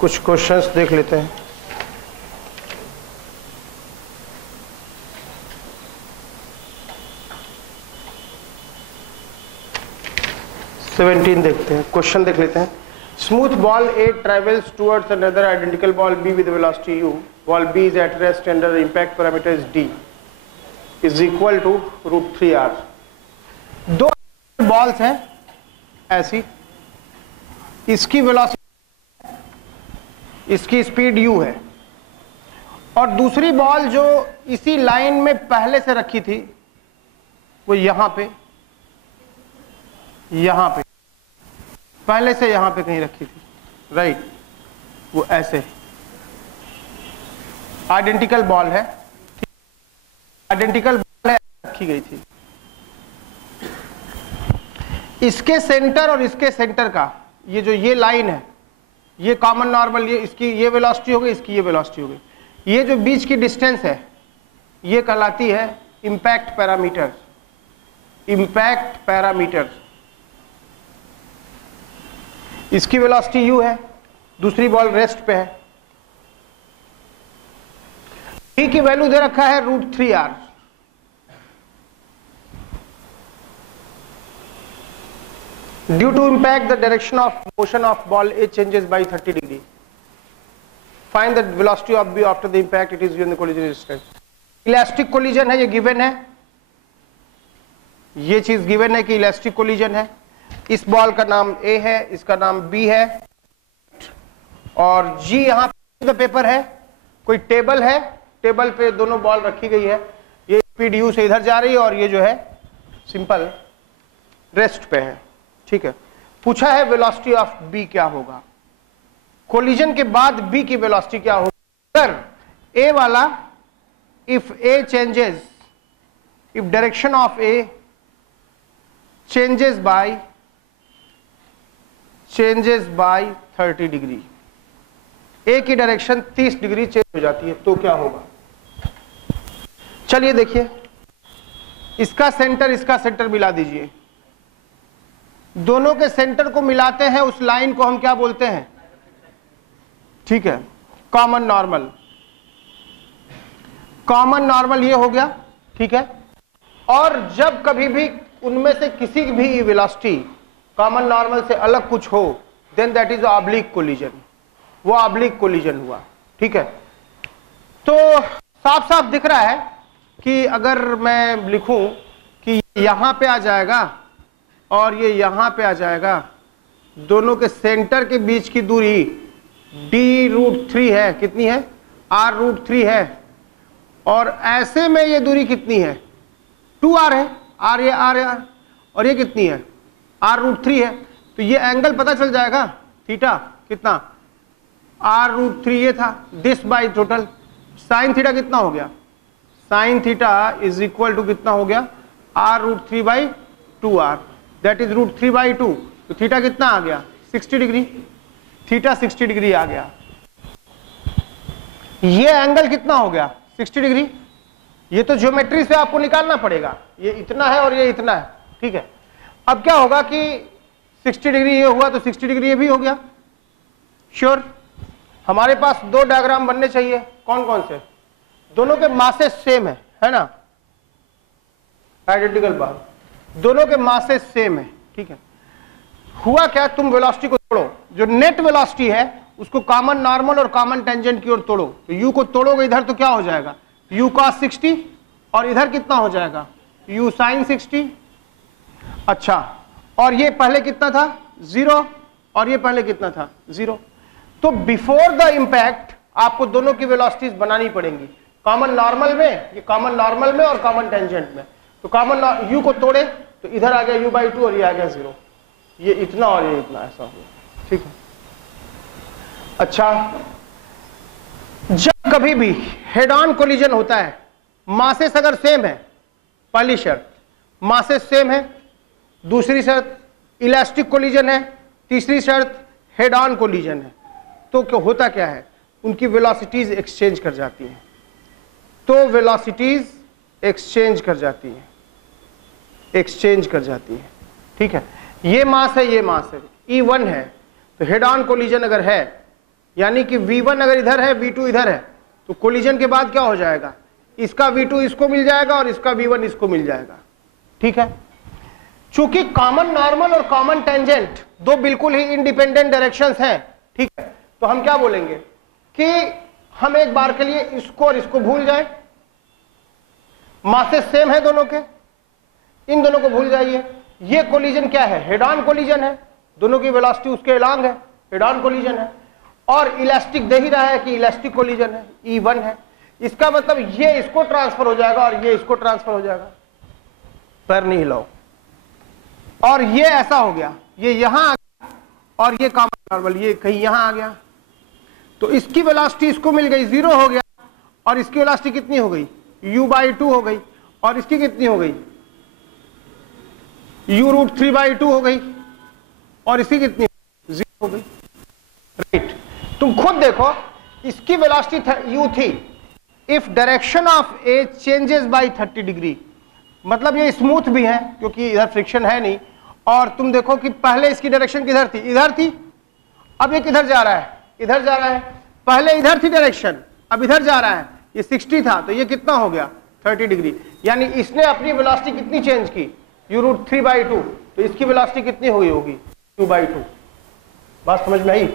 कुछ क्वेश्चंस देख लेते हैं। देखते हैं, क्वेश्चन देख लेते हैं। Smooth ball A travels towards another identical ball B with velocity u. Ball B is at rest under the impact parameters D is equal to √3r. दो बॉल्स हैं ऐसी, इसकी वेलोसिटी, इसकी स्पीड u है, और दूसरी बॉल जो इसी लाइन में पहले से रखी थी वो यहां पे पहले से यहां पे कहीं रखी थी, राइट, वो ऐसे आइडेंटिकल बॉल है, आइडेंटिकल बॉल है, रखी गई थी। इसके सेंटर और इसके सेंटर का ये लाइन है, ये कॉमन नॉर्मल, ये इसकी ये वेलोसिटी हो गई, इसकी ये वेलोसिटी हो गई, ये जो बीच की डिस्टेंस है ये कहलाती है इम्पैक्ट पैरामीटर। इम्पैक्ट पैरामीटर, इसकी वेलोसिटी u है, दूसरी बॉल रेस्ट पे है, v की वैल्यू दे रखा है √3r। Due to impact the direction of motion of ball A changes by 30 degree. Find the velocity of B after the impact, it is given the collision distance. Elastic collision है, ये given है, ये चीज given है कि elastic collision है। इस ball का नाम A है, इसका नाम B है, और G यहां पे पेपर है, कोई टेबल है, टेबल पे दोनों बॉल रखी गई है, ये स्पीड u से इधर जा रही है और ये जो है सिंपल रेस्ट पे है, ठीक है। पूछा है वेलोसिटी ऑफ B क्या होगा, कोलिजन के बाद B की वेलोसिटी क्या होगी। अगर A वाला, if A changes, if direction of A changes by 30 degree, A की डायरेक्शन 30 डिग्री चेंज हो जाती है, तो क्या होगा। चलिए देखिए, इसका सेंटर मिला दीजिए, दोनों के सेंटर को मिलाते हैं, उस लाइन को हम क्या बोलते हैं, ठीक है, कॉमन नॉर्मल। कॉमन नॉर्मल ये हो गया, ठीक है। और जब कभी भी उनमें से किसी भी वेलोसिटी कॉमन नॉर्मल से अलग कुछ हो, then that is oblique collision, वो ऑब्लिक कोलिजन हुआ, ठीक है। तो साफ साफ दिख रहा है कि अगर मैं लिखूं कि यहां पे आ जाएगा और ये यहां पे आ जाएगा, दोनों के सेंटर के बीच की दूरी d√3 है, कितनी है, r√3 है, और ऐसे में ये दूरी कितनी है, 2r है, r ये r है, और ये कितनी है, r√3 है। तो ये एंगल पता चल जाएगा, थीटा कितना, r√3 ये था, this by total sine theta कितना हो गया, sine theta is equal to कितना हो गया, r√3/2r, दैट इज √3/2। तो थीटा कितना आ गया, 60 डिग्री, थीटा 60 डिग्री आ गया। ये एंगल कितना हो गया, 60 डिग्री। ये तो ज्योमेट्री से आपको निकालना पड़ेगा, ये इतना है और ये इतना है, ठीक है। अब क्या होगा कि 60 डिग्री ये हुआ तो 60 डिग्री ये भी हो गया, श्योर। हमारे पास दो डायग्राम बनने चाहिए, कौन कौन से, दोनों के मासेस सेम है ना, आइडेंटिकल बार, दोनों के मासेस सेम है, ठीक है। हुआ क्या, तुम वेलोसिटी को तोड़ो, जो नेट वेलोसिटी है उसको कॉमन नॉर्मल और कॉमन टेंजेंट की ओर तोड़ो, तो u को तोड़ोगे इधर तो क्या हो जाएगा, u cos 60, और इधर कितना हो जाएगा, u sin 60। अच्छा, और ये पहले कितना था, 0, और ये पहले कितना था, 0। तो बिफोर द इम्पैक्ट आपको दोनों की वेलोसिटीज बनानी पड़ेंगी, कॉमन नॉर्मल में, ये कॉमन नॉर्मल में और कॉमन टेंजेंट में। तो कॉमन u को तोड़े तो इधर आ गया u/2 और ये आ गया 0, ये इतना और ये इतना, ऐसा हो गया, ठीक है। अच्छा, जब कभी भी हेड ऑन कोलिजन होता है, मासेस अगर सेम है, पहली शर्त मासेस सेम है, दूसरी शर्त इलास्टिक कोलिजन है, तीसरी शर्त हेड ऑन कोलिजन है, तो क्या होता क्या है, उनकी वेलोसिटीज एक्सचेंज कर जाती हैं, तो वेलोसिटीज एक्सचेंज कर जाती है, ठीक है। ये मास है, ये मास है, E1 है, तो हेड ऑन कोलिजन अगर है यानी कि V1 अगर इधर है, V2 इधर है, तो कोलिजन के बाद क्या हो जाएगा, इसका V2 इसको मिल जाएगा और इसका V1 इसको मिल जाएगा। ठीक है, चूंकि कॉमन नॉर्मल और कॉमन टेंजेंट दो बिल्कुल ही इंडिपेंडेंट डायरेक्शंस हैं, ठीक है, तो हम क्या बोलेंगे कि हम एक बार के लिए इसको और इसको भूल जाएं, मासेस सेम है दोनों के, इन दोनों को भूल जाइए। ये कोलिजन क्या है, हेड ऑन कोलिजन है, दोनों की वेलोसिटी उसके अलोंग है, हेड ऑन कोलिजन है, और इलास्टिक दे ही रहा है कि इलास्टिक कोलिजन है, E1 है। इसका मतलब ये इसको ट्रांसफर हो जाएगा और ये इसको ट्रांसफर हो जाएगा, पर नहीं हिलाओ। और ये ऐसा हो गया, ये यहां आ गया और ये कॉमन नॉर्मल ये कहीं यहां आ गया, तो इसकी वेलोसिटी इसको मिल गई, 0 हो गया, और इसकी वेलोसिटी कितनी हो गई, u/2 हो गई, और इसकी कितनी हो गई, u√3/2 हो गई, और इसकी कितनी 0 हो गई। राइट, तुम खुद देखो, इसकी वेलोसिटी u थी, if direction of A changes by 30 degree, मतलब ये स्मूथ भी है क्योंकि इधर फ्रिक्शन है नहीं, और तुम देखो कि पहले इसकी डायरेक्शन किधर थी, इधर थी, अब ये किधर जा रहा है, इधर जा रहा है, पहले इधर थी डायरेक्शन, अब इधर जा रहा है, ये 60 था तो ये कितना हो गया 30 डिग्री, यानी इसने अपनी वेलोसिटी कितनी चेंज की, u√3/2, तो इसकी वेलोसिटी कितनी हुई होगी, u/2। बात समझ में आई,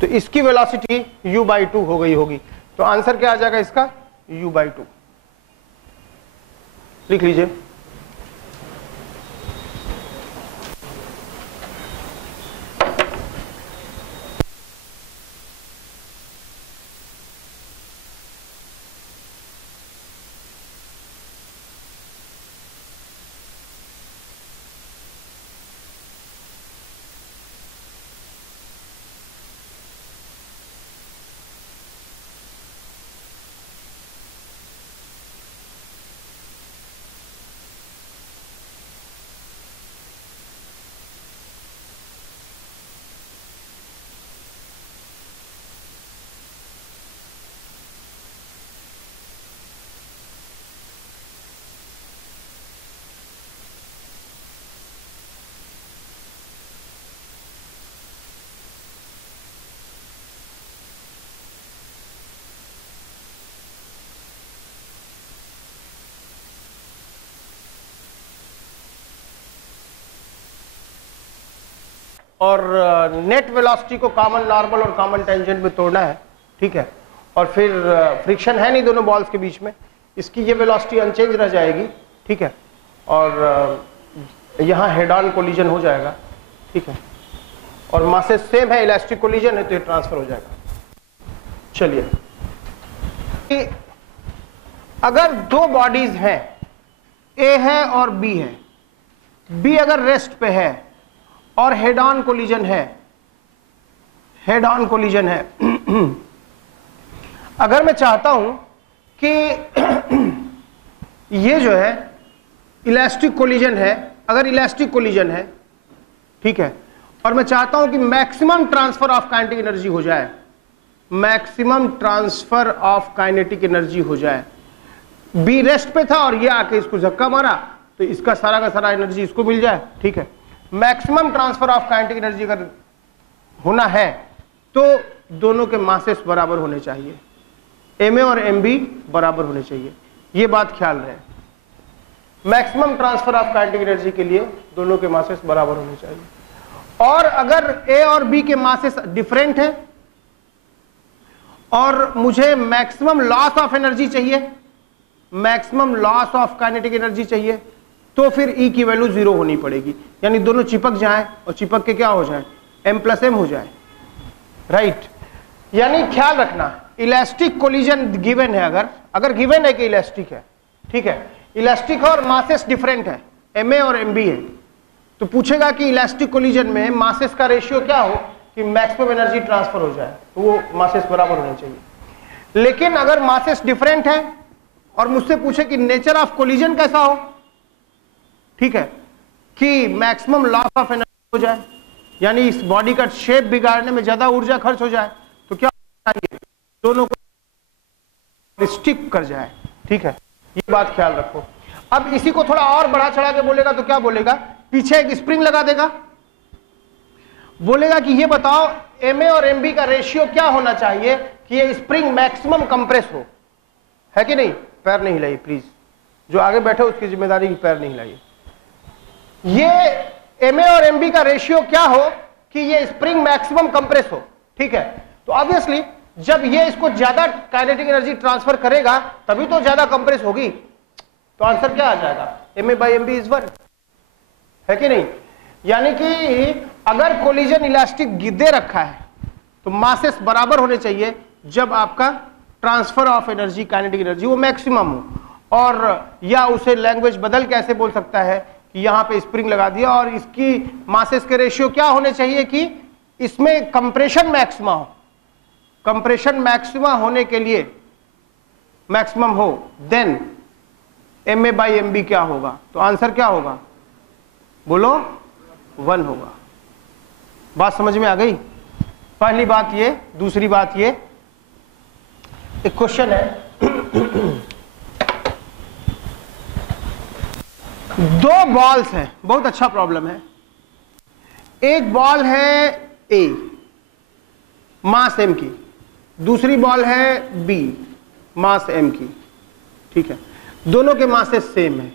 तो इसकी वेलोसिटी u/2 हो गई होगी, तो आंसर क्या आ जाएगा इसका, u/2 लिख लीजिए। और नेट वेलोसिटी को कॉमन नॉर्मल और कॉमन टेंजेंट में तोड़ना है, ठीक है, और फिर फ्रिक्शन है नहीं दोनों बॉल्स के बीच में, इसकी ये वेलोसिटी अनचेंज रह जाएगी, ठीक है, और यहाँ हेड ऑन कोलिजन हो जाएगा, ठीक है, और मासेस सेम है, इलास्टिक कोलिजन है, तो ये ट्रांसफर हो जाएगा। चलिए, अगर दो बॉडीज हैं, ए है और बी है, बी अगर रेस्ट पे है और हेड ऑन कोलिजन है, हेड ऑन कोलिजन है, अगर मैं चाहता हूं कि ये जो है इलास्टिक कोलिजन है, अगर इलास्टिक कोलिजन है, ठीक है, और मैं चाहता हूं कि maximum transfer of kinetic energy हो जाए, maximum transfer of kinetic energy हो जाए, बी रेस्ट पे था और ये आके इसको धक्का मारा तो इसका सारा का सारा एनर्जी इसको मिल जाए, ठीक है, maximum transfer of kinetic energy अगर होना है तो दोनों के मासेस बराबर होने चाहिए, एम ए और एम बी बराबर होने चाहिए, ये बात ख्याल रहे। Maximum transfer of kinetic energy के लिए दोनों के मासेस बराबर होने चाहिए, और अगर ए और बी के मासेस डिफरेंट है और मुझे मैक्सिमम लॉस ऑफ एनर्जी चाहिए, maximum loss of kinetic energy चाहिए, तो फिर E की वैल्यू 0 होनी पड़ेगी, यानी दोनों चिपक जाएं और चिपक के क्या हो जाए, M+M हो जाए। राइट, यानी ख्याल रखना, इलास्टिक कोलिजन गिवन है, अगर गिवन है कि इलास्टिक है, ठीक है, इलास्टिक है और मासेस डिफरेंट है, Ma और Mb है, तो पूछेगा कि इलास्टिक कोलिजन में मासेस का रेशियो क्या हो कि मैक्सिमम एनर्जी ट्रांसफर हो जाए, तो वो मासेस बराबर होने चाहिए। लेकिन अगर मासेस डिफरेंट है और मुझसे पूछे कि नेचर ऑफ कोलिजन कैसा हो, ठीक है, कि मैक्सिमम लॉस ऑफ एनर्जी हो जाए, यानी इस बॉडी का शेप बिगाड़ने में ज्यादा ऊर्जा खर्च हो जाए, तो क्या चाहिए, दोनों को स्टिक कर जाए, ठीक है, ये बात ख्याल रखो। अब इसी को थोड़ा और बढ़ा चढ़ा के बोलेगा तो क्या बोलेगा, पीछे एक स्प्रिंग लगा देगा, बोलेगा कि ये बताओ MA और MB का रेशियो क्या होना चाहिए कि ये स्प्रिंग मैक्सिमम कंप्रेस हो, है कि नहीं? पैर नहीं हिलाइए प्लीज, जो आगे बैठे उसकी जिम्मेदारी की पैर नहीं हिलाइए। ये MA और MB का रेशियो क्या हो कि ये स्प्रिंग मैक्सिमम कंप्रेस हो, ठीक है? तो ऑब्वियसली जब ये इसको ज्यादा काइनेटिक एनर्जी ट्रांसफर करेगा तभी तो ज्यादा कंप्रेस होगी। तो आंसर क्या आ जाएगा? MA/MB इज 1, है कि नहीं? यानी कि अगर कोलिजन इलास्टिक दे रखा है तो मासेस बराबर होने चाहिए जब आपका transfer of energy, kinetic energy वो मैक्सिमम हो। और या उसे लैंग्वेज बदल कैसे बोल सकता है कि यहां पे स्प्रिंग लगा दिया और इसकी मासेस के रेशियो क्या होने चाहिए कि इसमें कंप्रेशन मैक्सिमा हो। कंप्रेशन मैक्सिमा होने के लिए मैक्सिमम हो, देन MA/MB क्या होगा? तो आंसर क्या होगा? बोलो, 1 होगा। बात समझ में आ गई? पहली बात ये। दूसरी बात ये, एक क्वेश्चन है, दो बॉल्स हैं, बहुत अच्छा प्रॉब्लम है। एक बॉल है A, मास M की, दूसरी बॉल है B, मास M की, ठीक है? दोनों के मासेस सेम है।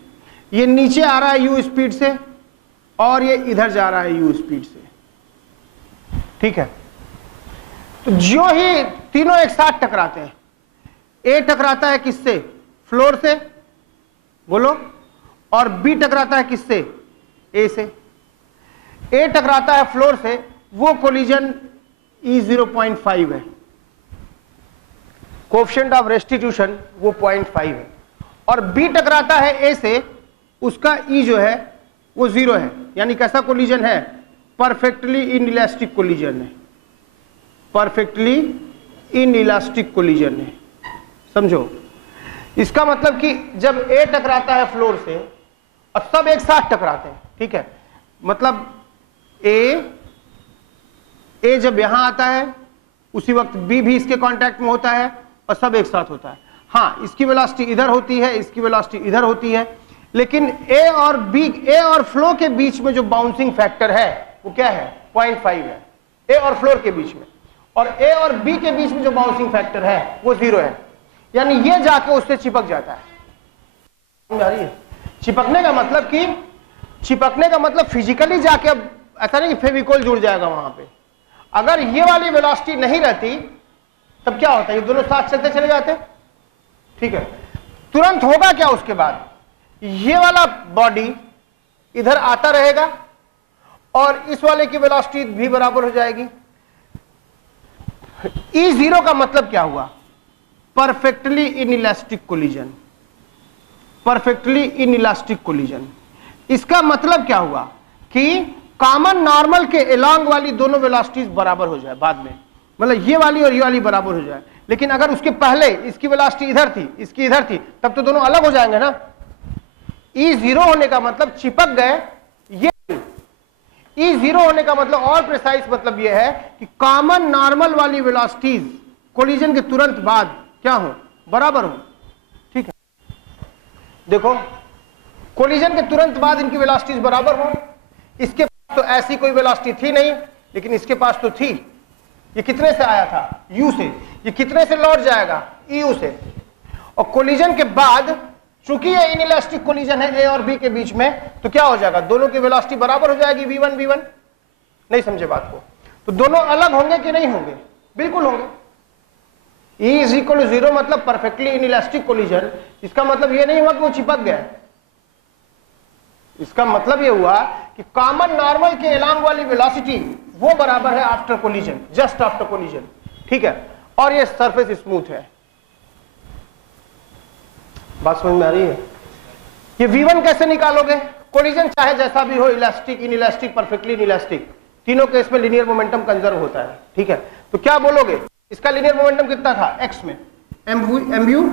ये नीचे आ रहा है U स्पीड से और ये इधर जा रहा है U स्पीड से, ठीक है? तो जो ही तीनों एक साथ टकराते हैं, A टकराता है किससे? फ्लोर से, बोलो, और B टकराता है किससे? A से। A टकराता है फ्लोर से, वो कोलिजन E0.5 है, कोएफिशिएंट ऑफ रेस्टिट्यूशन वो 0.5 है। और B टकराता है A से, उसका E जो है वो 0 है। यानी कैसा कोलिजन है? परफेक्टली इनइलास्टिक कोलिजन है, परफेक्टली इनइलास्टिक कोलिजन है। समझो, इसका मतलब कि जब A टकराता है फ्लोर से और सब एक साथ टकराते हैं, ठीक है? मतलब A जब यहां आता है उसी वक्त B भी इसके कांटेक्ट में होता है और सब एक साथ होता है। हाँ, इसकी वेलोसिटी इधर होती है, इसकी वेलोसिटी इधर होती है, लेकिन A और फ्लो के बीच में जो बाउंसिंग फैक्टर है वो क्या है? 0.5 है, A और फ्लोर के बीच में। और A और B के बीच में जो बाउंसिंग फैक्टर है वो 0 है। यानी ये जाके उससे चिपक जाता है। समझ आ रही है? चिपकने का मतलब फिजिकली जाके, अब ऐसा नहीं कि फेविकोल जुड़ जाएगा वहां पे। अगर ये वाली वेलोसिटी नहीं रहती तब क्या होता है? ये दोनों साथ चलते चले जाते, ठीक है? तुरंत होगा क्या उसके बाद? ये वाला बॉडी इधर आता रहेगा और इस वाले की वेलोसिटी भी बराबर हो जाएगी। E0 का मतलब क्या हुआ? Perfectly inelastic collision, perfectly inelastic collision. इसका मतलब क्या हुआ कि कॉमन नॉर्मल के अलोंग वाली दोनों वेलोसिटीज बराबर हो जाए बाद में, मतलब ये वाली और ये वाली बराबर हो जाए। लेकिन अगर उसके पहले इसकी वेलोसिटी इधर थी, इसकी इधर थी, तब तो दोनों अलग हो जाएंगे ना। E0 होने का मतलब चिपक गए, ये E0 होने का मतलब और प्रिसाइज मतलब यह है कि कॉमन नॉर्मल वाली वेलोसिटीज कोलिजन के तुरंत बाद क्या हो? बराबर हो, ठीक है? देखो, कोलिजन के तुरंत बाद इनकी वेलोसिटीज बराबर हो। इसके पास तो ऐसी कोई वेलोसिटी थी नहीं, लेकिन इसके पास तो थी। ये कितने से आया था? U से। ये कितने से लौट जाएगा? EU से। और कोलिजन के बाद चूंकि ये इनइलास्टिक कोलिजन है A और B के बीच में, तो क्या हो जाएगा? दोनों की वेलोसिटी बराबर हो जाएगी, V1 V1। नहीं समझे बात को? तो दोनों अलग होंगे कि नहीं होंगे? बिल्कुल होंगे। E इज इक्वल टू 0 मतलब परफेक्टली इनइलास्टिक कोलिजन। इसका मतलब ये नहीं हुआ कि वो चिपक गया, इसका मतलब ये हुआ कि कॉमन नॉर्मल के अलोंग वाली वेलोसिटी वो बराबर है after collision, just after collision, ठीक है? और ये सरफेस स्मूथ है। बात समझ में आ रही है? ये V1 कैसे निकालोगे? कोलिजन चाहे जैसा भी हो, इलास्टिक, इनइलास्टिक, परफेक्टली इनइलास्टिक, तीनों केस में लीनियर मोमेंटम कंजर्व होता है, ठीक है? तो क्या बोलोगे? इसका लीनियर मोमेंटम कितना था? x में mu।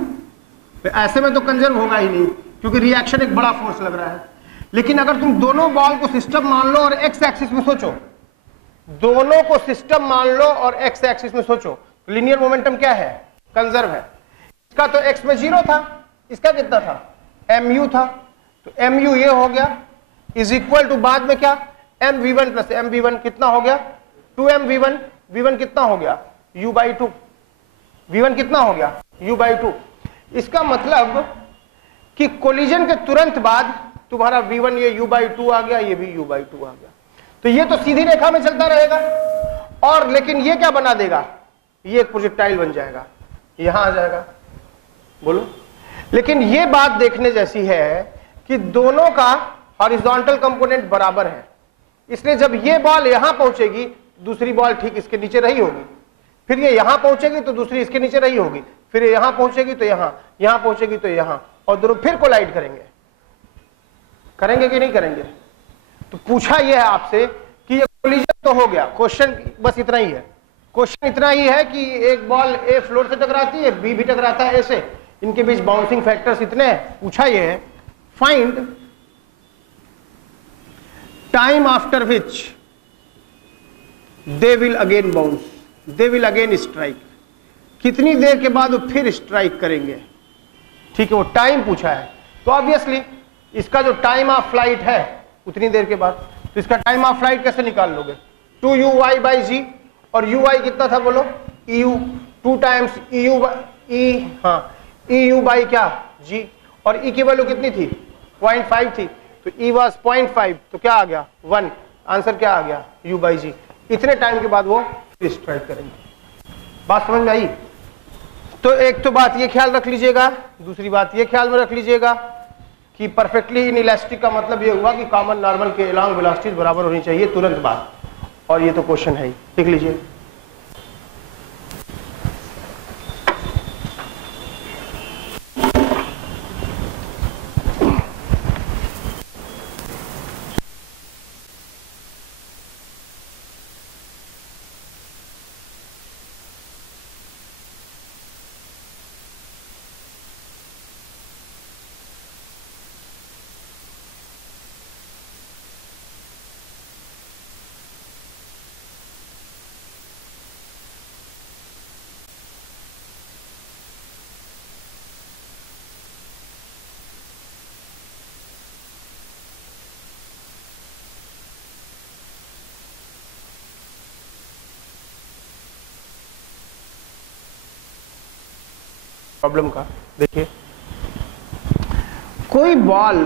ऐसे में तो कंजर्व होगा ही नहीं क्योंकि रिएक्शन एक बड़ा फोर्स लग रहा है। लेकिन अगर तुम दोनों बॉल को सिस्टम मान लो और x एक्सिस में सोचो, दोनों को सिस्टम मान लो और x एक्सिस में सोचो, तो लीनियर मोमेंटम क्या है? कंजर्व है। इसका तो x में 0 था, इसका कितना था? mu था। तो mu ये हो गया इज इक्वल टू बाद में क्या? mv1 प्लस mv1 कितना हो गया? 2mv1। V1 कितना हो गया, U/2। V1 कितना हो गया, U/2। इसका मतलब कि कोलिजन के तुरंत बाद तुम्हारा V1 ये U/2 आ गया, ये भी U/2 आ गया। तो ये तो सीधी रेखा में चलता रहेगा, और लेकिन ये क्या बना देगा, ये एक प्रोजेक्टाइल बन जाएगा, यहां आ जाएगा। बोलो। लेकिन ये बात देखने जैसी है कि दोनों का हॉरिजॉन्टल कंपोनेंट बराबर है, इसलिए जब ये बॉल यहां पहुंचेगी दूसरी बॉल ठीक इसके नीचे रही होगी, फिर ये यहां पहुंचेगी तो दूसरी इसके नीचे रही होगी, फिर ये यहां पहुंचेगी तो यहां, यहां पहुंचेगी तो यहां, और दोनों फिर कोलाइड करेंगे। करेंगे कि नहीं करेंगे? तो पूछा यह है आपसे कि ये कोलिजन तो हो गया, क्वेश्चन बस इतना ही है। क्वेश्चन इतना ही है कि एक बॉल ए फ्लोर से टकराती है, बी भी टकराता है ए से, इनके बीच बाउंसिंग फैक्टर्स इतने हैं। पूछा यह है find time after which they will again bounce, they will again strike. कितनी देर के बाद वो फिर स्ट्राइक करेंगे, ठीक है, वो टाइम पूछा है। तो ऑब्वियसली इसका जो टाइम ऑफ फ्लाइट है उतनी देर के बाद, तो इसका टाइम ऑफ फ्लाइट कैसे निकाल लोगे, 2u/g, और ui कितना था बोलो, eu, 2 टाइम्स eu बाई क्या g, और e की वैल्यू कितनी थी, 0.5 थी, तो e वाज 0.5, तो क्या आ गया 1, आंसर क्या आ गया u/g। इतने टाइम के बाद वो स्ट्राइक करेंगे। बात समझ में आई? तो एक तो बात ये ख्याल रख लीजिएगा, दूसरी बात ये ख्याल में रख लीजिएगा कि परफेक्टली इनइलास्टिक का मतलब ये हुआ कि कॉमन नॉर्मल के अलॉन्ग वेलोसिटीज बराबर होनी चाहिए तुरंत बाद, और ये तो क्वेश्चन है ही, लिख लीजिए। प्रॉब्लम का देखिए, कोई बॉल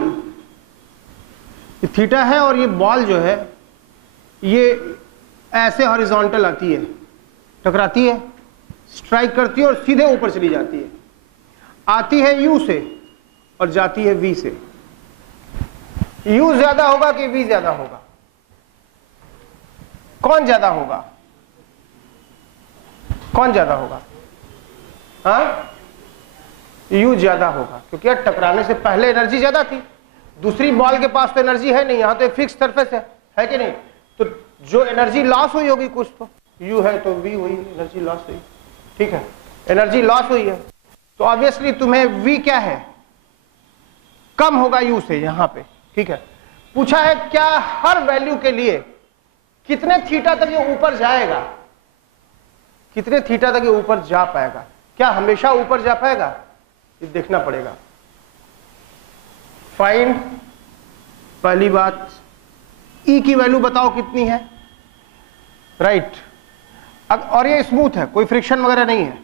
थीटा है और ये बॉल जो है ये ऐसे हॉरिजॉन्टल आती है, टकराती है, स्ट्राइक करती है और सीधे ऊपर चली जाती है, आती है U से और जाती है V से। U ज्यादा होगा कि V ज्यादा होगा, कौन ज्यादा होगा, कौन ज्यादा होगा? हाँ, U ज्यादा होगा, क्योंकि यार टकराने से पहले एनर्जी ज्यादा थी, दूसरी बॉल के पास तो एनर्जी है नहीं, यहां तो एक फिक्स सरफेस है कि नहीं, तो जो एनर्जी लॉस हुई होगी कुछ तो, U है तो V हुई, एनर्जी लॉस हुई, ठीक है, एनर्जी लॉस हुई है, तो ऑब्वियसली तुम्हें V क्या है, कम होगा U से यहां पे, ठीक है। पूछा है क्या हर वैल्यू के लिए कितने थीटा तक ये ऊपर जाएगा, कितने थीटा तक ये ऊपर जा पाएगा, क्या हमेशा ऊपर जा पाएगा, ये देखना पड़ेगा। फाइंड, पहली बात E की वैल्यू बताओ कितनी है, राइट, और ये स्मूथ है, कोई फ्रिक्शन वगैरह नहीं है,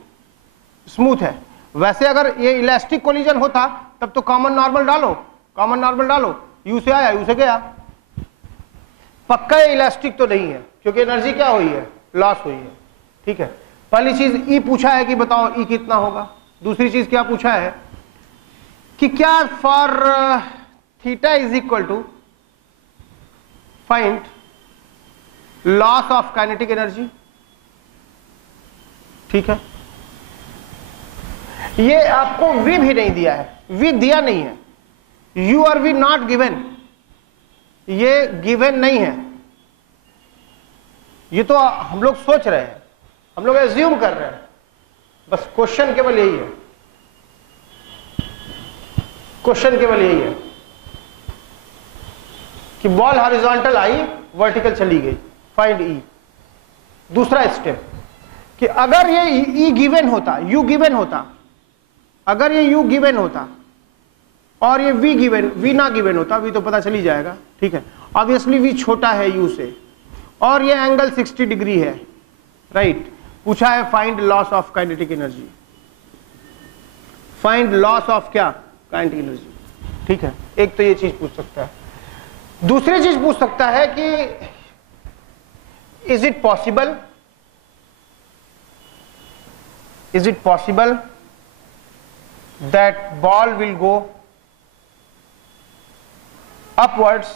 स्मूथ है। वैसे अगर ये इलास्टिक कोलिजन होता तब तो कॉमन नॉर्मल डालो, कॉमन नॉर्मल डालो, U से आया U से गया। पक्का ये इलास्टिक तो नहीं है क्योंकि एनर्जी क्या हुई है, लॉस हुई है, ठीक है। पहली चीज E पूछा है कि बताओ E कितना होगा। दूसरी चीज क्या पूछा है कि क्या for theta is equal to find loss of kinetic energy, ठीक है। ये आपको V भी नहीं दिया है, V दिया नहीं है, U और V नॉट गिवन, ये गिवन नहीं है, ये तो हम लोग सोच रहे हैं, हम लोग एज्यूम कर रहे हैं, बस क्वेश्चन केवल यही है, क्वेश्चन केवल यही है कि बॉल हॉरिजॉन्टल आई, वर्टिकल चली गई, फाइंड E। दूसरा स्टेप कि अगर ये E गिवन होता, U गिवन होता, अगर ये U गिवन होता और ये V गिवन, V ना गिवन होता, V तो पता चली जाएगा, ठीक है। ऑब्वियसली V छोटा है U से और ये एंगल 60 डिग्री है, राइट। पूछा है find loss of kinetic energy, find loss of क्या, काइनेटिक एनर्जी, ठीक है। एक तो ये चीज पूछ सकता है। दूसरी चीज पूछ सकता है कि is it possible, is it possible that ball will go upwards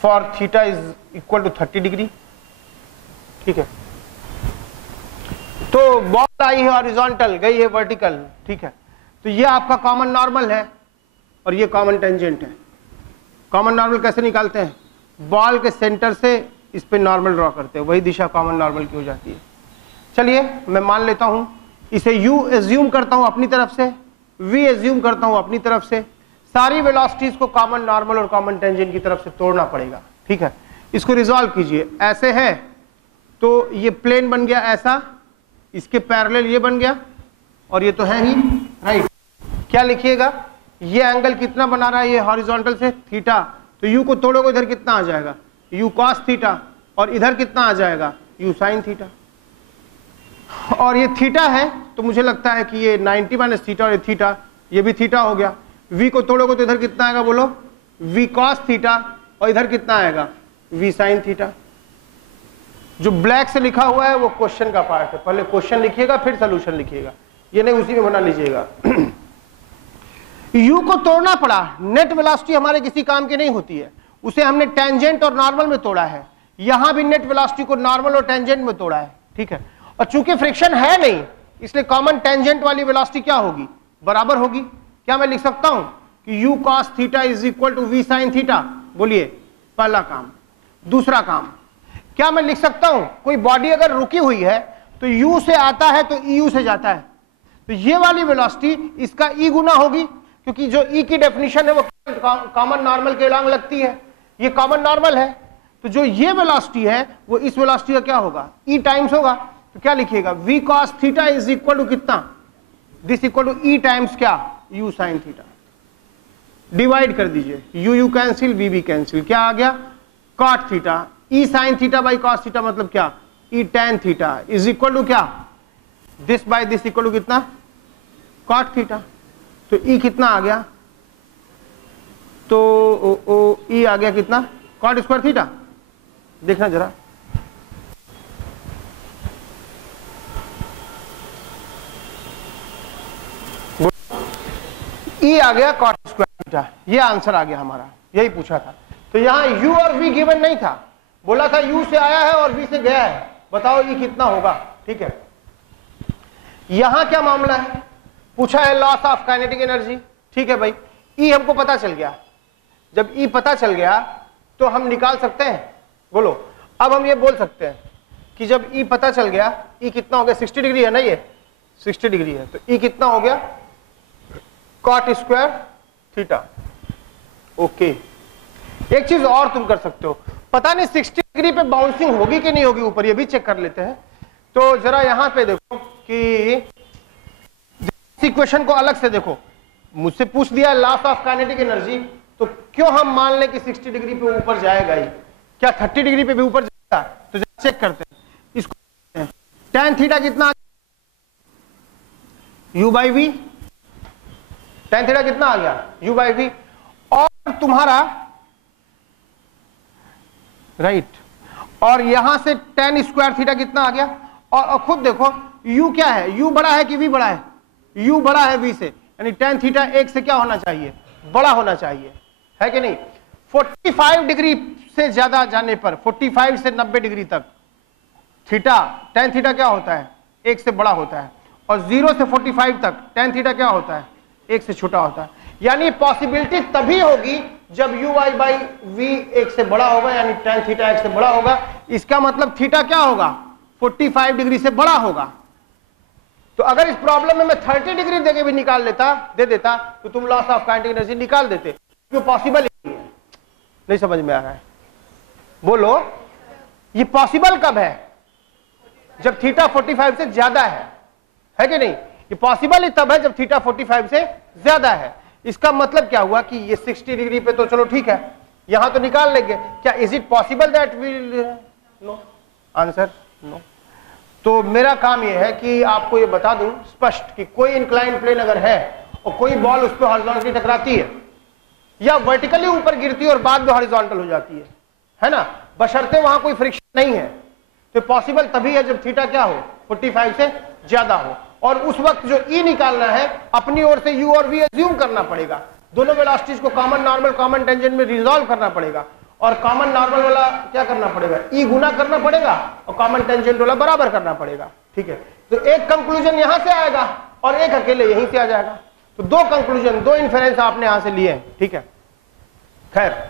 for theta is equal to 30 degree, ठीक है। तो बॉल आई है हॉरिजॉन्टल, गई है वर्टिकल, ठीक है। तो ये आपका कॉमन नॉर्मल है और ये कॉमन टेंजेंट है। कॉमन नॉर्मल कैसे निकालते हैं, बॉल के सेंटर से इस पे नॉर्मल ड्रॉ करते हैं, वही दिशा कॉमन नॉर्मल की हो जाती है। चलिए मैं मान लेता हूं, इसे u एज्यूम करता हूं अपनी तरफ से, v एज्यूम करता हूं अपनी तरफ से। सारी वेलोसिटीज को कॉमन नॉर्मल और कॉमन टेंजेंट की तरफ से तोड़ना पड़ेगा, ठीक है। इसको रिजॉल्व कीजिए। ऐसे है तो ये प्लेन बन गया ऐसा, इसके पैरेलल ये बन गया और ये तो है ही, राइट। क्या लिखिएगा, ये एंगल कितना बना रहा है, ये हॉरिजॉन्टल से थीटा, तो u को तोड़ोगे इधर कितना आ जाएगा, u cos थीटा, और इधर कितना आ जाएगा, u sin थीटा। और ये थीटा है तो मुझे लगता है कि ये 90 माइनस थीटा और ये थीटा, ये भी थीटा हो गया। v को तोड़ोगे तो इधर कितना आएगा बोलो, v cos थीटा, और इधर कितना आएगा, v sin थीटा। जो ब्लैक से लिखा हुआ है वो क्वेश्चन का पार्ट है, पहले क्वेश्चन लिखिएगा फिर सोल्यूशन लिखिएगा, ये नहीं उसी में बना लीजिएगा। u को तोड़ना पड़ा, नेट वेलोसिटी हमारे किसी काम की नहीं होती है, उसे हमने टेंजेंट और नॉर्मल में तोड़ा है। यहां भी नेट वेलोसिटी को नॉर्मल और टेंजेंट में तोड़ा है, ठीक है। और चूंकि फ्रिक्शन है नहीं, इसलिए कॉमन टेंजेंट वाली वेलोसिटी क्या होगी, बराबर होगी। क्या मैं लिख सकता हूं कि u cos theta is equal to v sin theta, बोलिए, पहला काम। दूसरा काम, क्या मैं लिख सकता हूं कोई बॉडी अगर रुकी हुई है तो u से आता है तो eu से जाता है, तो ये वाली वेलोसिटी इसका e गुना होगी, क्योंकि जो e की डेफिनेशन है वो कॉमन नॉर्मल के अलॉन्ग लगती है, ये कॉमन नॉर्मल है। तो जो ये वेलोसिटी है वो इस वेलोसिटी का क्या होगा, e टाइम्स होगा। तो क्या लिखिएगा, v cos theta is equal to कितना, this equal to e times क्या, u sin थीटा। डिवाइड कर दीजिए, u कैंसिल, v कैंसिल, क्या आ गया, cot theta, e sin theta by cos theta मतलब क्या, e tan theta is equal to क्या, this by this equal to कितना, cot थीटा। तो e कितना आ गया, तो e आ गया कितना, cot स्क्वायर थीटा। देखना जरा, E आ गया cot स्क्वायर थीटा, ये आंसर आ गया हमारा, यही पूछा था। तो यहाँ u और v गिवन नहीं था, बोला था u से आया है और v से गया है, बताओ e कितना होगा, ठीक है। यहां क्या मामला है, पूछा है लॉस ऑफ काइनेटिक एनर्जी, ठीक है भाई। e हमको पता चल गया, जब e पता चल गया तो हम निकाल सकते हैं, बोलो। अब हम ये बोल सकते हैं कि जब e पता चल गया, e कितना हो गया, 60 डिग्री है ना, ये 60 डिग्री है, तो e कितना हो गया, cot स्क्वायर थीटा। ओके, एक चीज और तुम कर सकते हो, पता नहीं 60 डिग्री पे बाउंसिंग होगी कि नहीं होगी ऊपर, ये भी चेक कर लेते हैं। तो जरा यहां पे देखो कि इस इक्वेशन को अलग से देखो, मुझसे पूछ दिया लॉस ऑफ काइनेटिक एनर्जी, तो क्यों हम मान लें कि 60 डिग्री पे ऊपर जाएगा ही, क्या 30 डिग्री पे भी ऊपर जाएगा, तो जरा चेक करते हैं इसको। tan थीटा कितना, u by v, tan theta कितना आ गया, u बाई वी, और तुम्हारा राइट, और यहां से tan स्क्वायर थीटा कितना आ गया, और खुद देखो u क्या है, u बड़ा है कि v बड़ा है, u बड़ा है v से, यानी tan थीटा 1 से क्या होना चाहिए, बड़ा होना चाहिए, है कि नहीं। 45 डिग्री से ज्यादा जाने पर, 45 से 90 डिग्री तक थीटा, tan थीटा क्या होता है, 1 से बड़ा होता है, और 0 से 45 तक tan थीटा क्या होता है, 1 से छोटा होता है। यानी पॉसिबिलिटी तभी होगी जब u y बाई v 1 से बड़ा होगा, यानी tan थीटा 1 से बड़ा होगा। इसका मतलब थीटा क्या होगा, 45 डिग्री से बड़ा होगा। तो अगर इस प्रॉब्लम में मैं 30 डिग्री देके भी निकाल दे देता तो तुम लॉस ऑफ काइनेटिक एनर्जी निकाल देते, क्यों पॉसिबल नहीं है। नहीं समझ में आ रहा है, बोलो ये पॉसिबल कब है, जब थीटा 45 से ज्यादा है कि नहीं। ये पॉसिबल ही तब है जब थीटा 45 से ज्यादा है। इसका मतलब क्या हुआ कि ये 60 डिग्री पे तो चलो ठीक है, यहां तो निकाल लेंगे, क्या is it possible that will, no, answer no. तो मेरा काम यह है कि आपको ये बता दूं स्पष्ट कि कोई इंक्लाइन प्लेन अगर है और कोई बॉल उस पर हॉरिजॉन्टली टकराती है या वर्टिकली ऊपर गिरती है और बाद में हॉरिजॉन्टल हो जाती है ना, बशर्ते वहां कोई फ्रिक्शन नहीं है, तो पॉसिबल तभी है जब थीटा क्या हो 45 से ज्यादा हो। और उस वक्त जो ई निकालना है अपनी ओर से यू और वी अज्यूम करना पड़ेगा, दोनों वेलोसिटीज को कॉमन नॉर्मल कॉमन टेंजेंट में रिजॉल्व करना पड़ेगा और कॉमन नॉर्मल वाला क्या करना पड़ेगा, ई गुना करना पड़ेगा और कॉमन टेंजेंट वाला बराबर करना पड़ेगा। ठीक है, तो एक कंक्लूजन यहां से आएगा और एक अकेले यहीं से आ जाएगा। तो दो कंक्लूजन, दो इन्फेरेंस आपने यहां से लिए हैं। ठीक है, खैर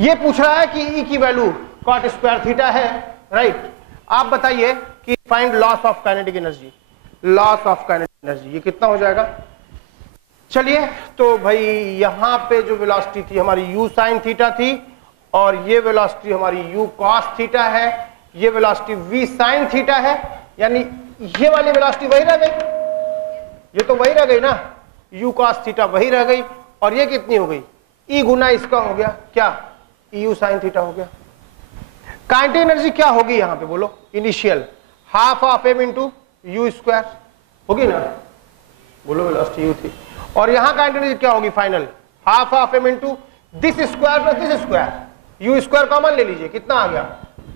ये पूछ रहा है कि ई की वैल्यू कॉट स्क्वायर थीटा है, राइट। आप बताइए कि find loss of kinetic energy, loss of kinetic energy ये कितना हो जाएगा। चलिए, तो भाई यहां पे जो वेलोसिटी थी हमारी u sin थीटा थी और ये वेलोसिटी हमारी u cos थीटा है, ये वेलोसिटी v sin थीटा है, यानी ये वाली वेलोसिटी वही रह गई, ये तो वही रह गई ना, u cos थीटा वही रह गई और ये कितनी हो गई, e गुना इसका हो गया क्या, u sin थीटा हो गया। काइनेटिक एनर्जी क्या होगी यहां पे बोलो, initial half of m into you square होगी ना, बोलो वेलोसिटी u थी, और यहां काइनेटिक एनर्जी क्या होगी final, half of m into this square plus this square, u square common ले लीजिए, कितना आ गया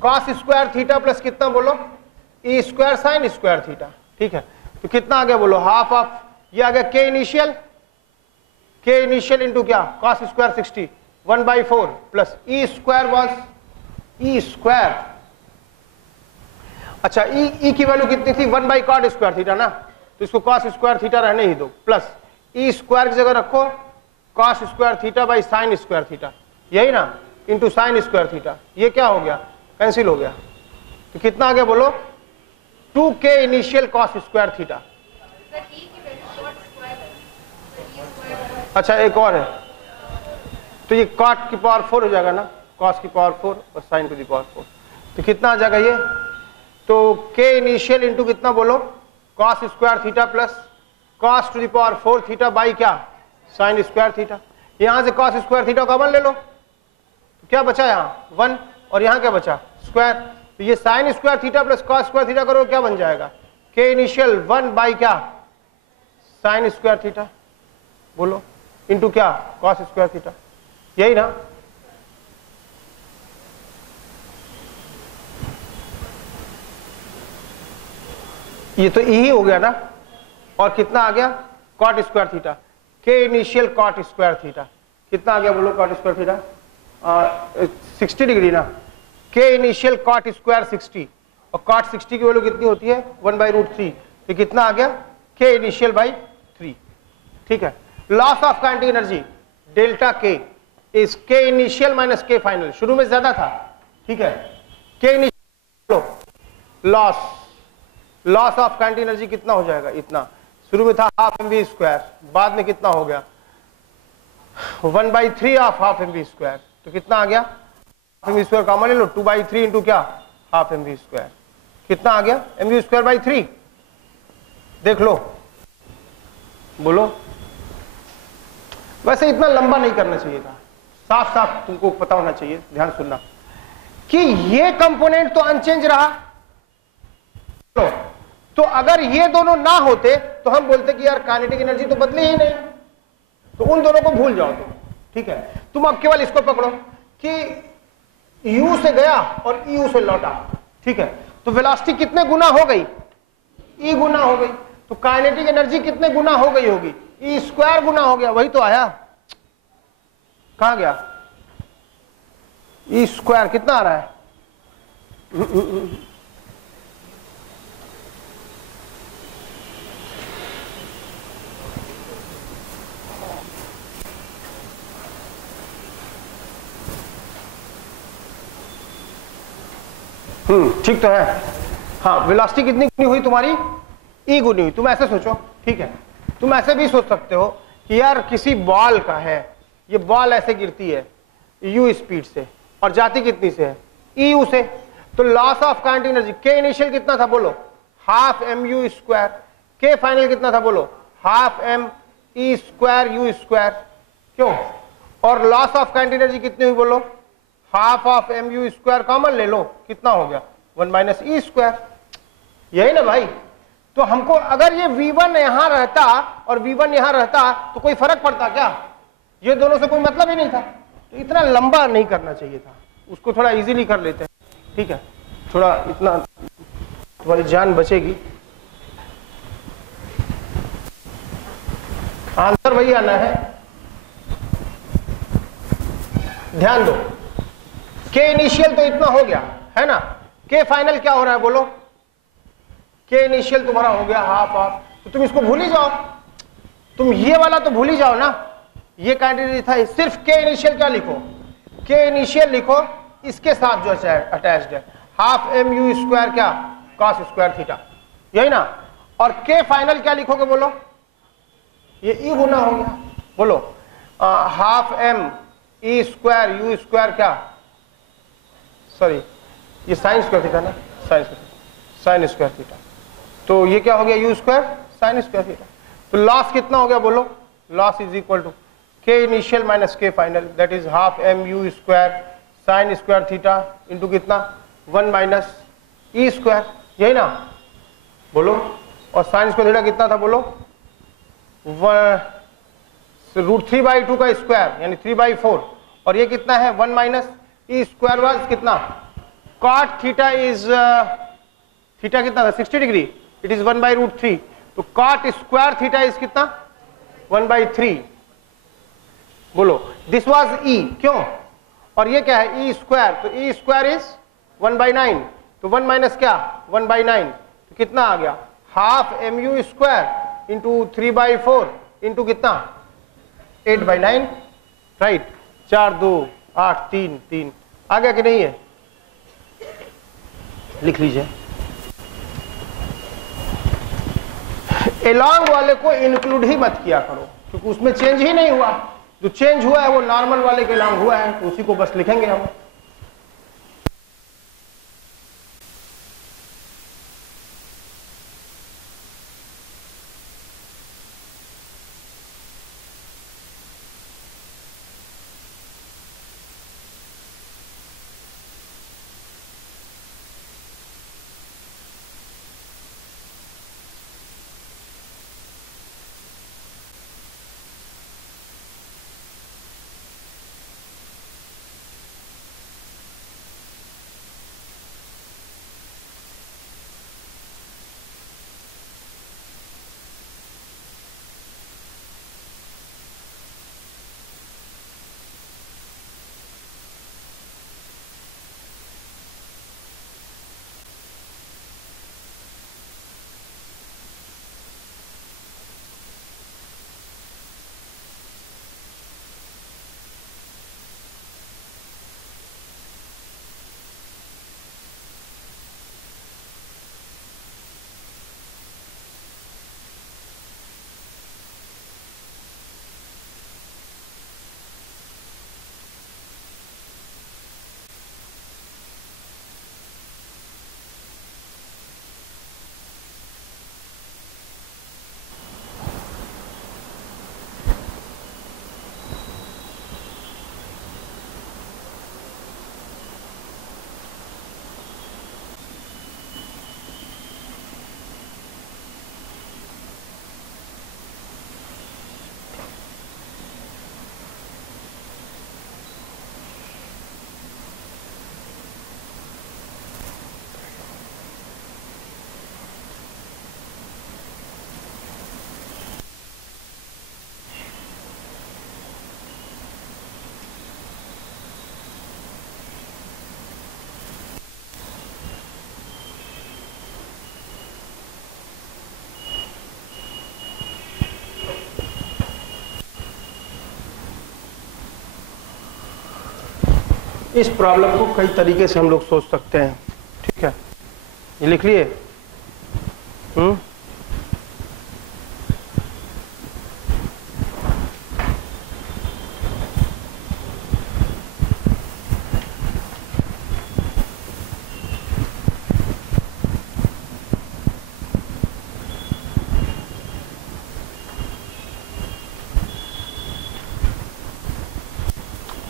कॉस स्क्वायर थीटा प्लस कितना बोलो E square sine square theta. ठीक है, तो कितना आ गया बोलो, हाफ ऑफ ये आ गया के इनिशियल इंटू क्या cos square 60 1/4 plus E square was E square, अच्छा ई की वैल्यू कितनी थी 1/cot स्क्वायर थीटा ना, तो इसको कॉस स्क्वायर थीटा रहने ही दो, प्लस ई स्क्वायर की जगह रखो cos square theta by sine square theta, यही ना, इंटू साइन स्क्वायर थीटा, ये क्या हो गया कैंसिल हो गया, तो कितना आ गया बोलो 2k initial cos square theta. अच्छा एक और है, तो ये cot की पावर 4 हो जाएगा ना, cos की पावर 4 और sin टू दी पावर 4, तो कितना आ जाएगा ये, तो k इनिशियल इंटू कितना बोलो cos square theta plus cos to the power 4 theta by क्या sin स्क्वायर थीटा, यहां से cos स्क्वायर थीटा कॉमन ले लो, तो क्या बचा यहाँ 1 और यहाँ क्या बचा स्क्वायर, तो ये sin square theta plus cos square theta करो क्या बन जाएगा, k इनिशियल 1 बाई क्या sin स्क्वायर थीटा बोलो इंटू क्या cos स्क्वायर थीटा, यही ना। ये तो ई ही हो गया ना, और कितना आ गया कॉट स्क्वायर थीटा, के इनिशियल कॉट स्क्वायर थीटा कितना आ गया बोलो कॉट स्क्वायर थीटा 60 डिग्री ना, के इनिशियल कॉट स्क्वायर 60 और कॉट 60 की वैल्यू कितनी होती है 1/√3, तो कितना आ गया के इनिशियल बाई 3। ठीक है, loss of kinetic energy delta के इज के इनिशियल माइनस के फाइनल, शुरू में ज्यादा था। ठीक है, के initial loss of kinetic energy कितना हो जाएगा, इतना शुरू में था हाफ mv स्क्वायर, बाद में कितना हो गया 1/3 ऑफ हाफ mv स्क्वायर, तो कितना आ गया हाफ mv स्क्वायर कॉमन ले लो 2/3 इंटू क्या हाफ mv स्क्वायर, कितना आ गया mv स्क्वायर बाई 3, देख लो बोलो। वैसे इतना लंबा नहीं करना चाहिए था, साफ साफ तुमको पता होना चाहिए, ध्यान सुनना कि ये कंपोनेंट तो अनचेंज रहा, तो अगर ये दोनों ना होते तो हम बोलते कि यार काइनेटिक एनर्जी तो बदली ही नहीं, तो उन दोनों को भूल जाओ तुम। ठीक है, तुम अब केवल इसको पकड़ो कि u से गया और eu से लौटा। ठीक है, तो वेलोसिटी कितने गुना हो गई, e गुना हो गई, तो काइनेटिक एनर्जी कितने गुना हो गई होगी, e स्क्वायर गुना हो गया, वही तो आया, कहां गया e स्क्वायर कितना आ रहा है ठीक तो है, हाँ वेलोसिटी कितनी गुनी हुई तुम्हारी ई गुनी हुई, तुम ऐसे सोचो। ठीक है, तुम ऐसे भी सोच सकते हो कि यार किसी बॉल का है, ये बॉल ऐसे गिरती है u स्पीड से और जाती कितनी से है eu से, तो लॉस ऑफ काइनेटिक एनर्जी के इनिशियल कितना था बोलो हाफ mu स्क्वायर, के फाइनल कितना था बोलो half m e square u square, क्यों, और लॉस ऑफ काइनेटिक एनर्जी कितनी हुई बोलो half of mu square common ले लो, कितना हो गया 1 माइनस ई स्क्वायर, यही ना भाई। तो हमको अगर ये v1 यहां रहता और v1 यहां रहता तो कोई फर्क पड़ता क्या? ये दोनों से कोई मतलब ही नहीं था। तो इतना लंबा नहीं करना चाहिए था, उसको थोड़ा इजीली कर लेते हैं, ठीक है, थोड़ा इतना तुम्हारी जान बचेगी। आंसर वही आना है, ध्यान दो। के इनिशियल तो इतना हो गया है ना, के फाइनल क्या हो रहा है बोलो? के इनिशियल तुम्हारा हो गया हाफ हाफ, तो तुम इसको भूल ही जाओ, तुम ये वाला तो भूल ही जाओ ना, ये क्वांटिटी था। सिर्फ के इनिशियल क्या लिखो? के इनिशियल लिखो, इसके साथ जो अटैच्ड है हाफ एम यू स्क्वायर क्या कॉस स्क्वायर थीटा, यही ना। और के फाइनल क्या लिखोगे बोलो? ये ई गुना हो गया, बोलो half m e square u square क्या, सॉरी ये साइन स्क्वायर थीटा ना, साइन स्क्वायर थीटा, तो ये क्या हो गया u square sine square theta. तो लॉस कितना हो गया बोलो? Loss is equal to K initial minus K final, that is half m u square sine square theta into कितना 1 माइनस ई स्क्वायर, यही ना बोलो। और साइन स्क्वायर थीटा कितना था बोलो? √3/2 का स्क्वायर यानी 3/4, और ये कितना है 1 माइनस ई स्क्वायर वाज कितना? कॉट थीटा इज थीटा कितना था 60 डिग्री, इट इज 1/√3, तो कॉट स्क्वायर थीटा इज कितना 1/3, बोलो दिस वाज ई, क्यों? और ये क्या है ई स्क्वायर, तो ई स्क्वायर इज 1/9, तो 1 माइनस क्या 1/9, तो कितना आ गया half m u square into 3/4 into कितना 8/9, राइट। 4 2 8 3 3 आ गया कि नहीं है? लिख लीजिए। एलॉन्ग वाले को इंक्लूड ही मत किया करो, क्योंकि उसमें चेंज ही नहीं हुआ, जो चेंज हुआ है वो नॉर्मल वाले के एलॉन्ग हुआ है, तो उसी को बस लिखेंगे हम। इस प्रॉब्लम को कई तरीके से हम लोग सोच सकते हैं, ठीक है, ये लिख लिए।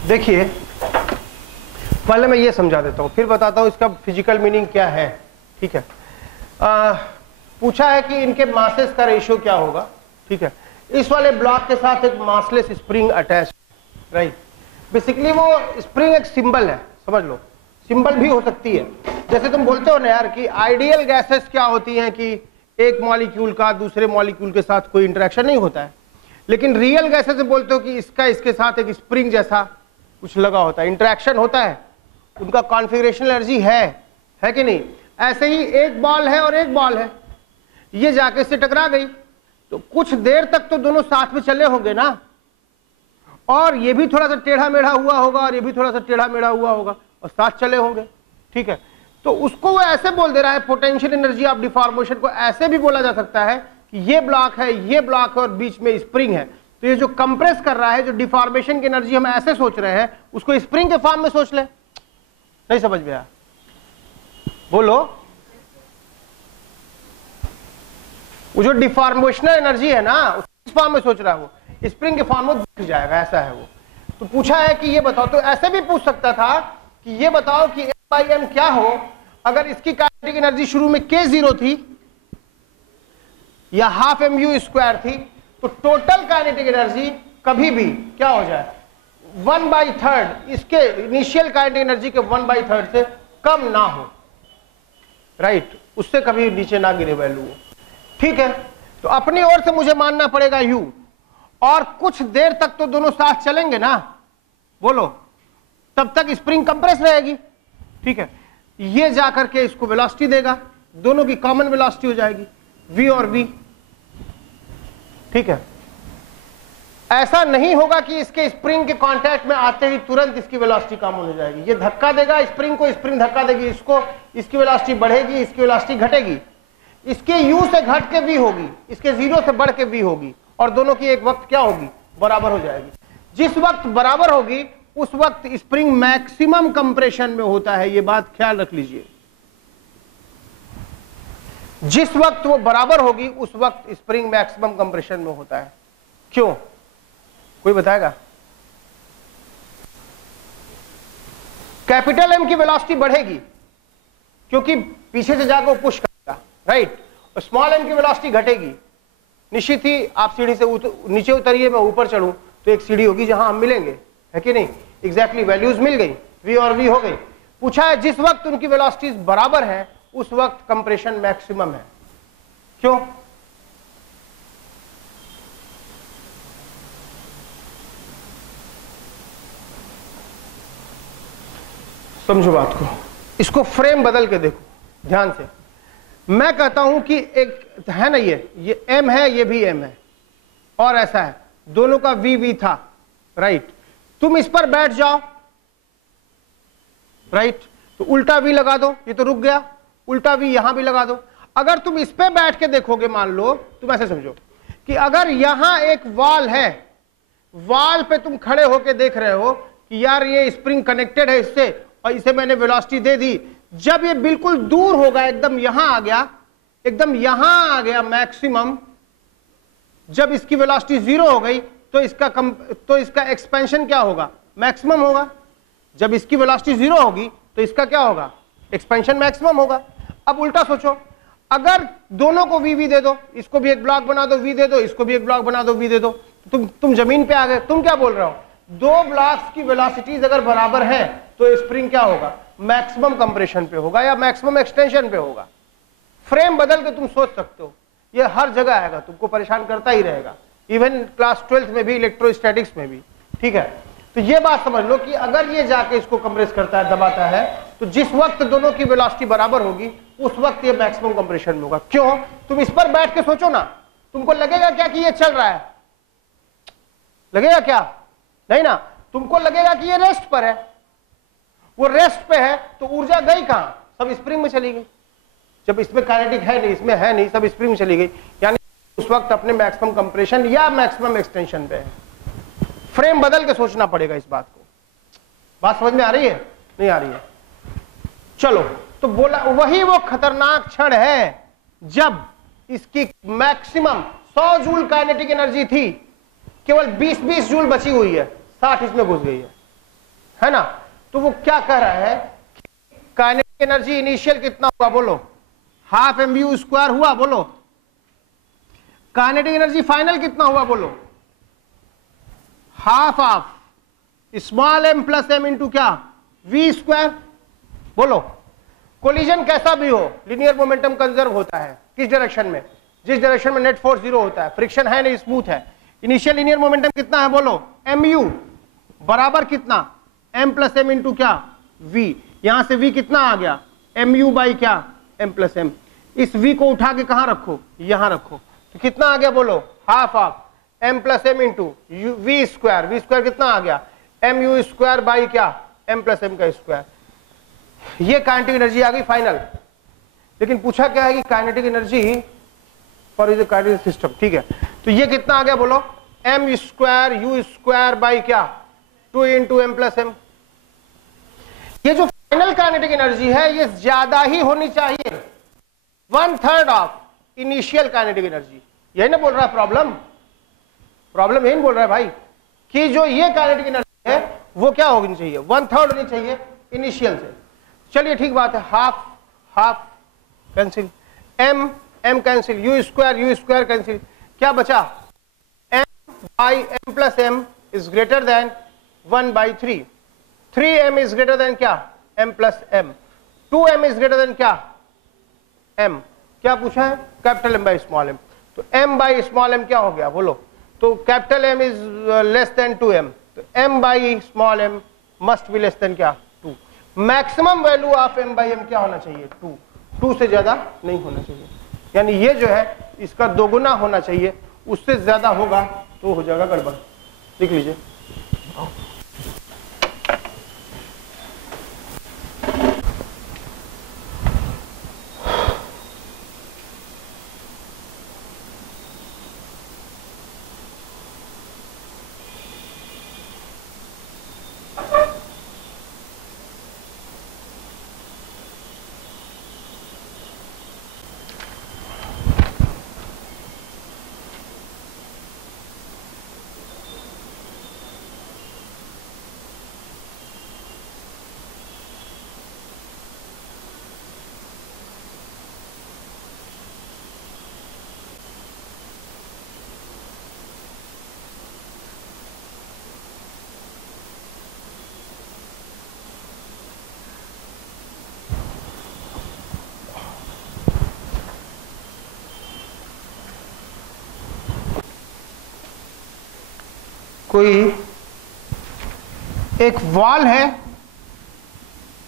देखिए पहले मैं ये समझा देता हूं, फिर बताता हूं इसका फिजिकल मीनिंग क्या है। ठीक है, पूछा है कि इनके मासेस का रेशियो क्या होगा। ठीक है, इस वाले ब्लॉक के साथ एक massless spring attach, right. Basically वो स्प्रिंग एक सिंबल है, समझ लो, सिंबल भी हो सकती है। जैसे तुम बोलते हो ना यार कि आइडियल गैसेस क्या होती हैं कि एक मॉलिक्यूल का दूसरे मॉलिक्यूल के साथ कोई इंटरेक्शन नहीं होता है, लेकिन रियल गैसेस में बोलते हो कि इसका इसके साथ एक स्प्रिंग जैसा कुछ लगा होता है, इंटरेक्शन होता है, उनका कॉन्फ़िगरेशन एनर्जी है कि नहीं। ऐसे ही एक बॉल है और एक बॉल है, ये जाके इससे टकरा गई तो कुछ देर तक तो दोनों साथ में चले होंगे ना, और ये भी थोड़ा सा टेढ़ा मेढ़ा हुआ होगा और ये भी थोड़ा सा टेढ़ा मेढ़ा हुआ होगा और साथ चले होंगे। ठीक है, तो उसको वो ऐसे बोल दे रहा है, पोटेंशियल एनर्जी ऑफ डिफॉर्मेशन को ऐसे भी बोला जा सकता है कि ये ब्लॉक है, ये ब्लॉक है और बीच में स्प्रिंग है, तो ये जो कंप्रेस कर रहा है, जो डिफॉर्मेशन की एनर्जी हम ऐसे सोच रहे हैं, उसको स्प्रिंग के फॉर्म में सोच ले। नहीं समझ में आया? बोलो। वो जो डिफॉर्मेशनल एनर्जी है ना, उस फॉर्म में सोच रहा है वो, स्प्रिंग के फॉर्म में दिख जाएगा, ऐसा है वो। तो पूछा है कि ये बताओ, तो ऐसे भी पूछ सकता था कि ये बताओ कि M/m क्या हो अगर इसकी काइनेटिक एनर्जी शुरू में K0 थी या हाफ mu² थी, तो टोटल काइनेटिक एनर्जी कभी भी क्या हो जाए, 1/3 इसके इनिशियल काइनेटिक एनर्जी के 1/3 से कम ना हो, राइट, उससे कभी नीचे ना गिरे वैल्यू। ठीक है, तो अपनी ओर से मुझे मानना पड़ेगा U, और कुछ देर तक तो दोनों साथ चलेंगे ना, बोलो, तब तक स्प्रिंग कंप्रेस रहेगी। ठीक है, ये जाकर के इसको वेलोसिटी देगा, दोनों की कॉमन वेलोसिटी हो जाएगी v और v। ठीक है, ऐसा नहीं होगा कि इसके स्प्रिंग के कांटेक्ट में आते ही तुरंत इसकी वेलोसिटी कम हो जाएगी। ये धक्का देगा स्प्रिंग को, स्प्रिंग धक्का देगी इसको, इसकी वेलोसिटी बढ़ेगी, इसकी वेलोसिटी घटेगी, इसके u से घट के v होगी, इसके 0 से बढ़ के v होगी, और दोनों की एक वक्त क्या होगी, बराबर हो जाएगी। जिस वक्त बराबर होगी उस वक्त स्प्रिंग मैक्सिमम कंप्रेशन में होता है, ये बात ख्याल रख लीजिए। जिस वक्त वो बराबर होगी उस वक्त स्प्रिंग मैक्सिमम कंप्रेशन में होता है। क्यों, कोई बताएगा? कैपिटल M की वेलोसिटी बढ़ेगी क्योंकि पीछे से जाकर पुश करेगा, राइट, और स्मॉल m की वेलोसिटी घटेगी। निश्चित ही आप सीढ़ी से नीचे उतरिए, मैं ऊपर चढ़ूं तो एक सीढ़ी होगी जहां हम मिलेंगे, है कि नहीं। एग्जैक्टली वैल्यूज मिल गई, v और v हो गई। पूछा है जिस वक्त उनकी वेलोसिटीज बराबर है उस वक्त कंप्रेशन मैक्सिमम है। क्यों? समझो बात को, इसको फ्रेम बदल के देखो ध्यान से। मैं कहता हूं कि एक है ना, ये m है, ये भी m है, और ऐसा है, दोनों का v था, राइट। तुम इस पर बैठ जाओ, राइट, तो उल्टा v लगा दो, ये तो रुक गया, उल्टा v यहां भी लगा दो। अगर तुम इस पे बैठ के देखोगे, मान लो तुम ऐसे समझो कि अगर यहां एक वॉल है, वॉल पे तुम खड़े होके देख रहे हो कि यार ये स्प्रिंग कनेक्टेड है इससे, और इसे मैंने वेलोसिटी दे दी। जब ये बिल्कुल दूर होगा, एकदम यहां आ गया, एकदम यहां आ गया मैक्सिमम, जब इसकी वेलोसिटी 0 हो गई तो इसका एक्सपेंशन क्या होगा, मैक्सिमम होगा। जब इसकी वेलोसिटी 0 होगी तो इसका क्या होगा, एक्सपेंशन मैक्सिमम होगा। अब उल्टा सोचो, अगर दोनों को v दे दो, इसको भी एक ब्लॉक बना दो v दे दो, इसको भी एक ब्लॉक बना दो v दे दो, तुम जमीन पे आ गए। तुम क्या बोल रहे हो, दो ब्लॉक्स की वेलोसिटीज अगर बराबर है तो स्प्रिंग क्या होगा, मैक्सिमम कंप्रेशन पे होगा या मैक्सिमम एक्सटेंशन पे होगा। फ्रेम बदल के तुम सोच सकते हो, ये हर जगह आएगा, तुमको परेशान करता ही रहेगा, इवन क्लास 12th में भी, इलेक्ट्रोस्टैटिक्स में भी। ठीक है, तो ये बात समझ लो कि अगर ये जाके इसको कंप्रेस करता है, दबाता है, तो जिस वक्त दोनों की वेलोसिटी बराबर होगी उस वक्त ये मैक्सिमम कंप्रेशन में होगा। क्यों? तुम इस पर बैठ के सोचो ना, तुमको लगेगा क्या कि ये चल रहा है, लगेगा क्या? नहीं ना, तुमको लगेगा कि ये रेस्ट पर है। वो रेस्ट पे है तो ऊर्जा गई कहां, सब स्प्रिंग में चली गई। जब इसमें काइनेटिक है नहीं, इसमें है नहीं, सब स्प्रिंग में चली गई, यानी उस वक्त अपने मैक्सिमम कंप्रेशन या मैक्सिमम एक्सटेंशन पे है। फ्रेम बदल के सोचना पड़ेगा इस बात को। बात समझ में आ रही है? नहीं आ रही है? चलो, तो बोला वही वो खतरनाक क्षण है जब इसकी मैक्सिमम 100 जूल काइनेटिक एनर्जी थी, केवल 20-20 जूल बची हुई है, 60 इसमें घुस गई है ना। तो वो क्या कह रहा है, काइनेटिक एनर्जी इनिशियल कितना हुआ बोलो, हाफ mv स्क्वायर हुआ बोलो, काइनेटिक एनर्जी फाइनल कितना हुआ बोलो, half of small m plus m into क्या v स्क्वायर बोलो। कोलिजन कैसा भी हो लीनियर मोमेंटम कंजर्व होता है, किस डायरेक्शन में, जिस डायरेक्शन में नेट फोर्स जीरो होता है, फ्रिक्शन है नहीं, स्मूथ है। इनिशियल लीनियर मोमेंटम कितना है बोलो, mu बराबर कितना m प्लस m इंटू क्या v, यहां से v कितना आ गया mu बाई क्या m प्लस m। इस v को उठा के कहां रखो, यहां रखो, तो कितना आ गया बोलो, half of m plus m into v square कितना आ गया mu स्क्वायर बाई क्या m प्लस m का स्क्वायर। ये काइनेटिक एनर्जी आ गई फाइनल। लेकिन पूछा क्या है कि kinetic energy for is kinetic system, ठीक है, तो ये कितना आ गया बोलो, m square u square by क्या 2 इंटू m प्लस m। ये जो फाइनल काइनेटिक एनर्जी है ये ज्यादा ही होनी चाहिए, 1/3 ऑफ इनिशियल काइनेटिक एनर्जी। यही ना बोल रहा है प्रॉब्लम यही बोल रहा है भाई कि जो ये काइनेटिक एनर्जी है वो क्या होनी चाहिए, 1/3 होनी चाहिए इनिशियल से। चलिए ठीक बात है, half cancel, m cancel, u square cancel, क्या बचा m by m plus m is greater than 1/3, 3m is greater than क्या m plus m, 2m is greater than क्या m, क्या पूछा है capital M by small m, तो m by small m क्या हो गया बोलो, तो capital M is less than 2m, तो m by small m must be less than क्या 2। Maximum value of m by m क्या होना चाहिए 2 से ज्यादा नहीं होना चाहिए, यानी ये जो है इसका दोगुना होना चाहिए, उससे ज्यादा होगा तो हो जाएगा गड़बड़। लिख लीजिए, कोई एक वॉल है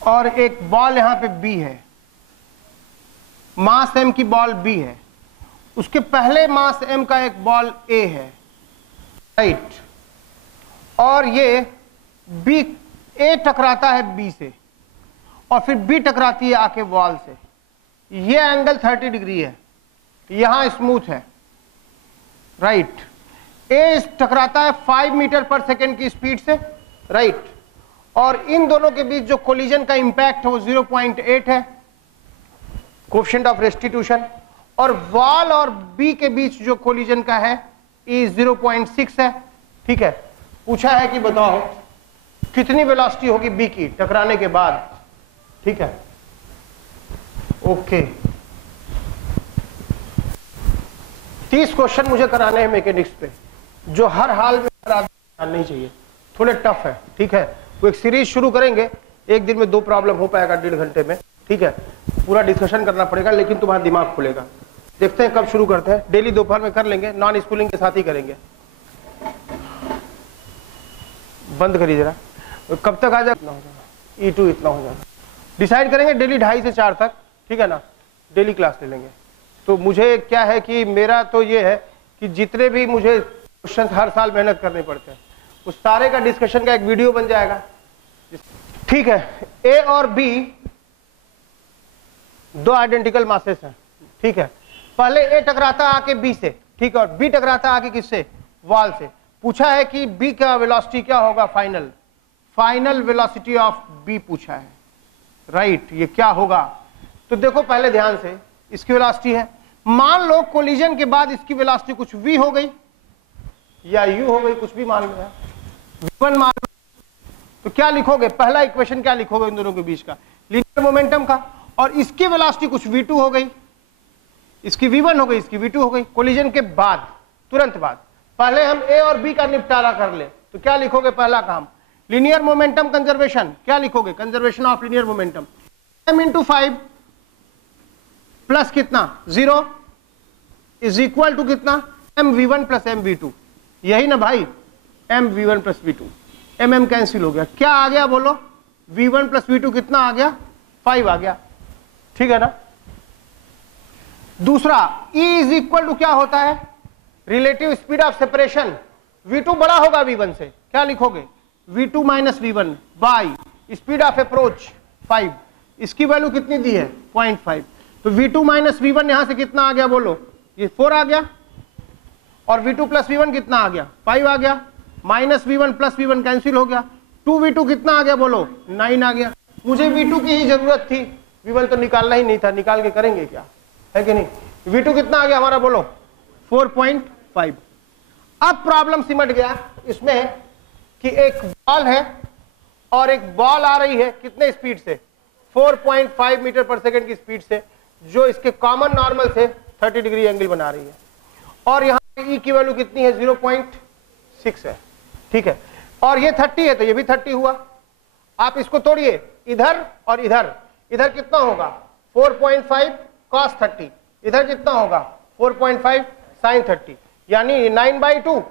और एक बॉल यहां पे B है, मास m की बॉल B है, उसके पहले मास m का एक बॉल A है, राइट, और ये B, A टकराता है B से और फिर B टकराती है आके वॉल से, ये एंगल 30 डिग्री है, यहां स्मूथ है, राइट, A टकराता है 5 मीटर पर सेकेंड की स्पीड से, राइट, और इन दोनों के बीच जो कोलिजन का इंपैक्ट है वो 0.8 है कोएफिशिएंट ऑफ रेस्टिट्यूशन, और वॉल और बी के बीच जो कोलिजन का है ई 0.6 है, ठीक है। पूछा है कि बताओ कितनी वेलोसिटी होगी बी की टकराने के बाद, ठीक है, ओके। 30 क्वेश्चन मुझे कराने हैं मैकेनिक्स पे, जो हर हाल में नहीं चाहिए, थोड़े टफ है, ठीक है। वो एक सीरीज शुरू करेंगे, एक दिन में 2 प्रॉब्लम हो पाएगा 1.5 घंटे में, ठीक है, पूरा डिस्कशन करना पड़ेगा, लेकिन तुम्हारा दिमाग खुलेगा। देखते हैं कब शुरू करते हैं, डेली दोपहर में कर लेंगे, नॉन स्कूलिंग के साथ ही करेंगे। बंद करिए जरा, कब तक आ जाएगा, E2 इतना हो जाएगा, डिसाइड करेंगे डेली 2:30 से 4 तक, ठीक है ना, डेली क्लास ले लेंगे। तो मुझे क्या है कि मेरा तो ये है कि जितने भी मुझे क्वेश्चन हर साल मेहनत करने पड़ते हैं, उस सारे का डिस्कशन का एक वीडियो बन जाएगा, ठीक है। ए और बी 2 आइडेंटिकल मासेस हैं, ठीक है, पहले ए टकराता आके बी से, ठीक है, और बी टकराता आके किससे, वॉल से। पूछा है कि बी का वेलोसिटी क्या होगा, फाइनल वेलोसिटी ऑफ बी पूछा है, राइट, ये क्या होगा। तो देखो पहले ध्यान से, इसकी वेलोसिटी है, मान लो कोलिजन के बाद इसकी वेलोसिटी कुछ v हो गई या u हो गई, कुछ भी मान लो, v1 मान लो, तो क्या लिखोगे, पहला इक्वेशन क्या लिखोगे इन दोनों के बीच का, लीनियर मोमेंटम का, और इसकी वेलोसिटी कुछ v2 हो गई, इसकी v1 हो गई, इसकी v2 हो गई, कोलिजन के बाद, तुरंत बाद। पहले हम a और b का निपटारा कर ले, तो क्या लिखोगे पहला काम, लीनियर मोमेंटम कंजर्वेशन, क्या लिखोगे, conservation of linear momentum, m into 5 plus कितना 0 इज इक्वल टू कितना mv1 प्लस mv2, यही ना भाई, mv1 plus v2, mm cancel हो गया, क्या आ गया बोलो, v1 प्लस v2 कितना आ गया, 5 आ गया, ठीक है ना। दूसरा E इज इक्वल टू क्या होता है, relative speed of separation, v2 बड़ा होगा v1 से, क्या लिखोगे v2 minus v1 by speed of approach 5, इसकी वैल्यू कितनी दी है 0.5, तो v2 माइनस v1 यहां से कितना आ गया बोलो, ये 4 आ गया, और v2 प्लस v1 कितना आ गया 5 आ गया, minus v1 plus v1 cancel हो गया, 2v2 कितना आ गया बोलो 9 आ गया। मुझे v2 की ही जरूरत थी, v1 तो निकालना ही नहीं था, निकाल के करेंगे क्या, है कि नहीं। v2 कितना आ गया हमारा बोलो 4.5। अब प्रॉब्लम सिमट गया इसमें कि एक बॉल है और एक बॉल आ रही है कितने स्पीड से, 4.5 मीटर पर सेकेंड की स्पीड से, जो इसके कॉमन नॉर्मल से 30 डिग्री एंगल बना रही है, और यहाँ E की वैल्यू कितनी है 0.6 है, ठीक है, और ये 30 है तो ये भी 30 हुआ। आप इसको तोड़िए, इधर और इधर, इधर कितना होगा 4.5 cos 30, इधर कितना होगा 4.5 sin 30, यानी 9/2,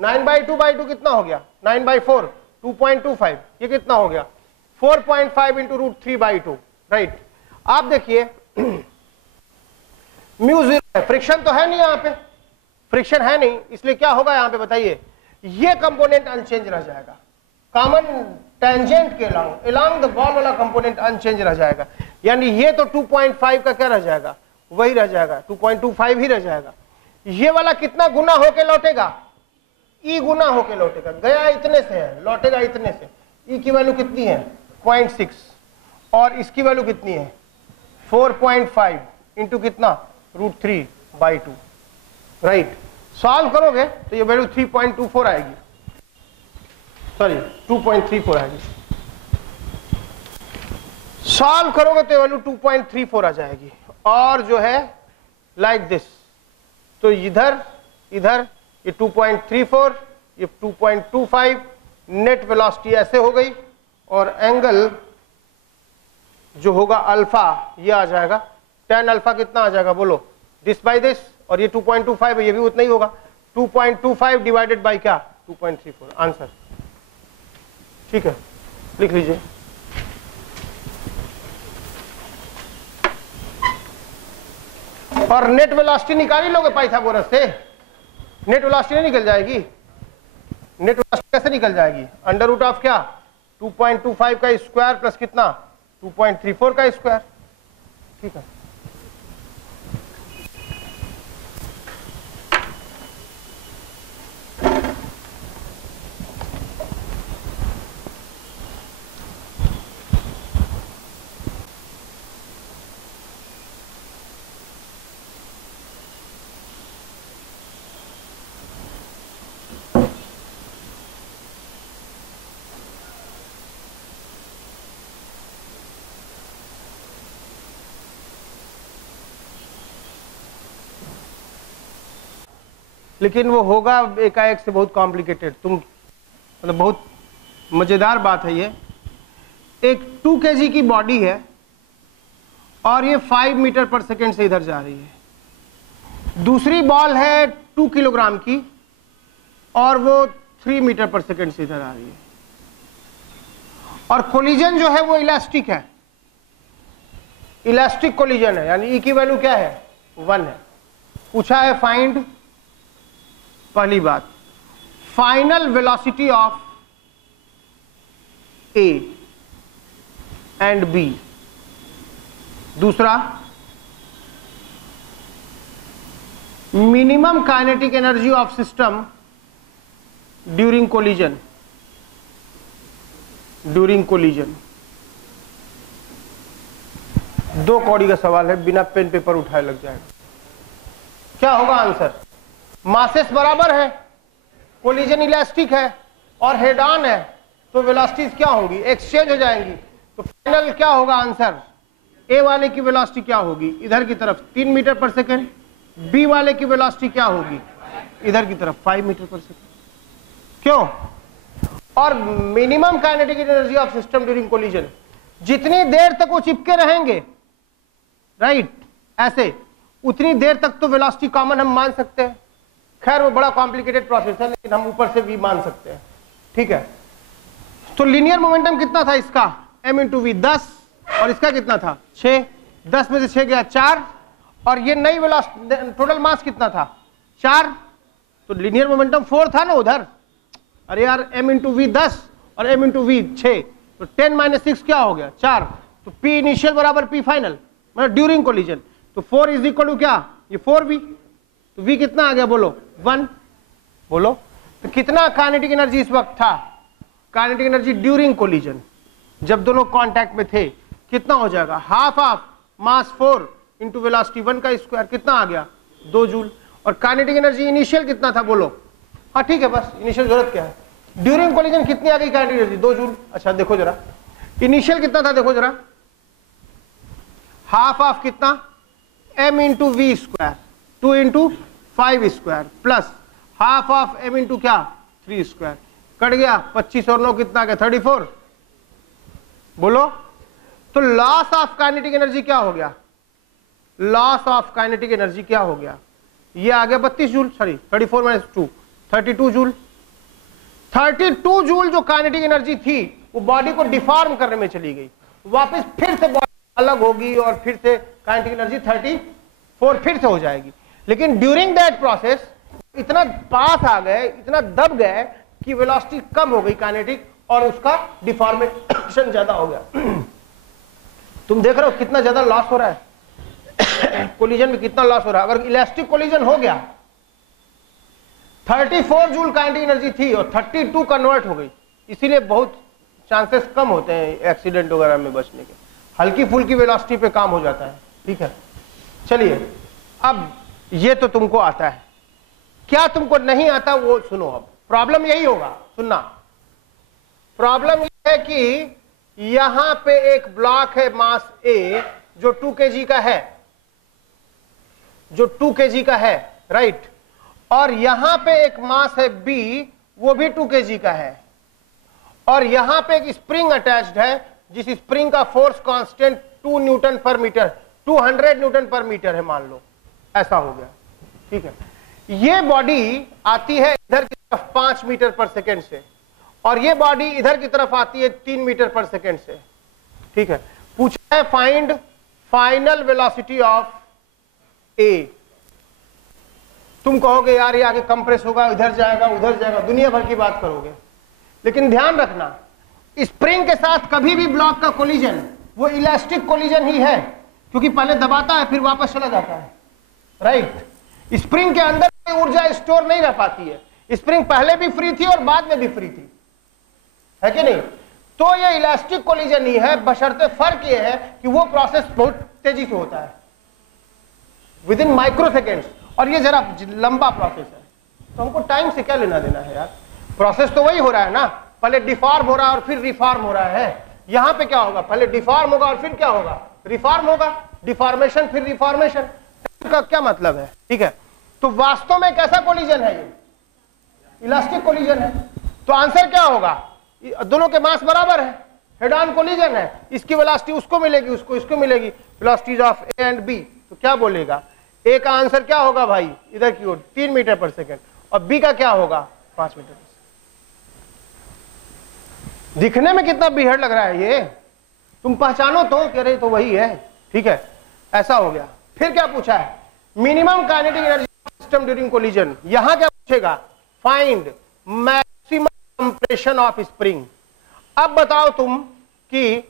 9/2 कितना हो गया 9/4, 2.25, ये कितना हो गया 4.5 इंटू √3/2, राइट। आप देखिए म्यू 0 है, फ्रिक्शन तो है नहीं, यहाँ पे फ्रिक्शन है नहीं, इसलिए क्या होगा यहाँ पे बताइए, ये कंपोनेंट अनचेंज रह जाएगा, कॉमन टेंजेंट के अलोंग द बॉल वाला कंपोनेंट अनचेंज रह जाएगा, यानी ये तो 2.5 का क्या रह जाएगा, वही रह जाएगा, 2.25 ही रह जाएगा। ये वाला कितना गुना होके लौटेगा, E गुना होके लौटेगा, गया इतने से है लौटेगा इतने से, E की वैल्यू कितनी है 0.6, और इसकी वैल्यू कितनी है 4.5 इंटू कितना √3/2, राइट। सॉल्व करोगे तो ये वैल्यू 3.24 आएगी, सॉरी 2.34 आएगी, सॉल्व करोगे तो वैल्यू 2.34 आ जाएगी, और जो है लाइक दिस, तो इधर इधर ये 2.34, ये 2.25, नेट वेलोसिटी ऐसे हो गई, और एंगल जो होगा अल्फा ये आ जाएगा, tan अल्फा कितना आ जाएगा बोलो, दिस बाय दिस, और ये 2.25 ये भी उतना ही होगा, 2.25 डिवाइडेड बाय क्या 2.34, आंसर, ठीक है, लिख लीजिए। और नेट वेलोसिटी निकाल ही लोगे पाइथागोरस से, नेट वेलोसिटी नहीं निकल जाएगी, नेट वेलोसिटी कैसे निकल जाएगी, अंडर रूट ऑफ क्या 2.25 का स्क्वायर प्लस कितना 2.34 का स्क्वायर, ठीक है। लेकिन वो होगा एकाएक से बहुत कॉम्प्लिकेटेड, तुम मतलब बहुत मजेदार बात है ये। एक 2 kg की बॉडी है और ये 5 मीटर पर सेकेंड से इधर जा रही है, दूसरी बॉल है 2 किलोग्राम की और वो 3 मीटर पर सेकेंड से इधर आ रही है, और कोलिजन जो है वो इलास्टिक है, इलास्टिक कोलिजन है, यानी ई की वैल्यू क्या है 1 है। पूछा है फाइंड, पहली बात final velocity of A and B, दूसरा minimum kinetic energy of system during collision, during collision. 2 कौड़ी का सवाल है, बिना पेन पेपर उठाए लग जाएगा। क्या होगा आंसर, मासेस बराबर है, कोलिजन इलास्टिक है और हेड ऑन है, तो वेलोसिटीज क्या होंगी, एक्सचेंज हो जाएंगी। तो फाइनल क्या होगा आंसर, ए वाले की वेलोसिटी क्या होगी इधर की तरफ 3 मीटर पर सेकेंड, बी वाले की वेलोसिटी क्या होगी इधर की तरफ 5 मीटर पर सेकेंड। क्यों? और minimum kinetic energy of system during collision, जितनी देर तक वो चिपके रहेंगे, राइट, ऐसे उतनी देर तक तो वेलोसिटी कॉमन हम मान सकते हैं। खैर वो बड़ा कॉम्प्लिकेटेड प्रोसेस है, लेकिन हम ऊपर से भी मान सकते हैं, ठीक है। तो लीनियर मोमेंटम कितना था इसका, m इंटू वी 10, और इसका कितना था 6, 10 में से 6 गया 4, और ये नई वेलोसिटी टोटल मास कितना था 4, तो लीनियर मोमेंटम 4 था ना उधर। अरे यार m इंटू वी 10 और m इंटू वी 6, तो 10 माइनस 6 क्या हो गया 4, तो p इनिशियल बराबर p फाइनल, मतलब ड्यूरिंग कोलिजन। तो 4 इज इक्वल टू क्या, ये 4v, तो v कितना आ गया बोलो 1, बोलो। तो कितना काइनेटिक एनर्जी इस वक्त था, काइनेटिक एनर्जी ड्यूरिंग कोलिजन, जब दोनों कांटेक्ट में थे, कितना हो जाएगा, half of mass 4 into velocity 1 का स्क्वायर, कितना आ गया 2 जूल। और काइनेटिक एनर्जी इनिशियल कितना था बोलो, हाँ ठीक है, बस इनिशियल जरूरत क्या है, ड्यूरिंग कोलिजन कितनी आ गई काइनेटिक एनर्जी 2 जूल। अच्छा देखो जरा इनिशियल कितना था, देखो जरा, हाफ ऑफ कितना m into v square 2 into 5 square plus half of m into क्या 3 स्क्वायर, कट गया 25 और 9 कितना आ गया 34, बोलो। तो लॉस ऑफ काइनेटिक एनर्जी क्या हो गया, लॉस ऑफ काइनेटिक एनर्जी क्या हो गया, ये आ गया 32 joule, sorry 34 minus 2 32 joule. 32 joule जो काइनेटिक एनर्जी थी वो बॉडी को डिफॉर्म करने में चली गई, वापस फिर से बॉडी अलग होगी और फिर से काइनेटिक एनर्जी 34 फिर से हो जाएगी। लेकिन ड्यूरिंग दैट प्रोसेस इतना पास आ गए, इतना दब गए कि वेलोसिटी कम हो गई काइनेटिक, और उसका डिफॉर्मेशन ज्यादा हो गया। तुम देख रहे हो कितना ज्यादा लॉस हो रहा है कोलिजन में, कितना लॉस हो रहा है। अगर इलास्टिक कोलिजन हो गया, 34 जूल काइनेटिक एनर्जी थी और 32 कन्वर्ट हो गई, इसीलिए बहुत चांसेस कम होते हैं एक्सीडेंट वगैरह में बचने के, हल्की फुल्की वेलोसिटी पे काम हो जाता है, ठीक है। चलिए अब ये तो तुमको आता है, क्या तुमको नहीं आता वो सुनो। अब प्रॉब्लम यही होगा, सुनना, प्रॉब्लम ये है कि यहां पे एक ब्लॉक है मास A जो 2 kg का है, जो 2 kg का है, राइट, और यहां पे एक मास है B वो भी 2 kg का है, और यहां पे एक स्प्रिंग अटैच्ड है जिस स्प्रिंग का फोर्स कांस्टेंट 2 न्यूटन पर मीटर 200 न्यूटन पर मीटर है, मान लो ऐसा हो गया, ठीक है। ये बॉडी आती है इधर की तरफ 5 मीटर पर सेकेंड से, और ये बॉडी इधर की तरफ आती है 3 मीटर पर सेकेंड से, ठीक है। पूछा है फाइंड फाइनल वेलोसिटी ऑफ ए। तुम कहोगे यार ये आगे कंप्रेस होगा, इधर जाएगा उधर जाएगा, दुनिया भर की बात करोगे, लेकिन ध्यान रखना स्प्रिंग के साथ कभी भी ब्लॉक का कोलिजन वो इलास्टिक कोलिजन ही है, क्योंकि पहले दबाता है फिर वापस चला जाता है, राइट। स्प्रिंग के अंदर कोई ऊर्जा स्टोर नहीं रह पाती है, स्प्रिंग पहले भी फ्री थी और बाद में भी फ्री थी, है कि नहीं। तो ये इलास्टिक कोलिजन ही है, बशर्ते फर्क ये है कि वो प्रोसेस बहुत तेजी से होता है, विद इन माइक्रो सेकेंड्स, और ये जरा लंबा प्रोसेस है। तो हमको टाइम से क्या लेना देना है यार, प्रोसेस तो वही हो रहा है ना, पहले डिफॉर्म हो रहा है और फिर रिफॉर्म हो रहा है। यहां पे क्या होगा, पहले डिफॉर्म होगा और फिर क्या होगा, रिफॉर्म होगा, डिफॉर्मेशन फिर रिफॉर्मेशन, का क्या मतलब है, ठीक है। तो वास्तव में कैसा कोलिजन है ये, इलास्टिक कोलिजन है। तो आंसर क्या होगा, दोनों के मास बराबर है, हेड ऑन कोलिजन है, इसकी वेलोसिटी उसको मिलेगी, उसको इसको मिलेगी, velocities of A and B. तो क्या बोलेगा, ए का आंसर क्या होगा भाई, इधर की ओर 3 मीटर पर सेकेंड, और बी का क्या होगा 5 मीटर पर सेकेंड। दिखने में कितना बिहड़ लग रहा है ये, तुम पहचानो तो, कह रहे तो वही है, ठीक है, ऐसा हो गया। फिर क्या पूछा है, minimum kinetic energy system during collision. यहां क्या पूछेगा, find maximum compression of spring. अब बताओ तुम कि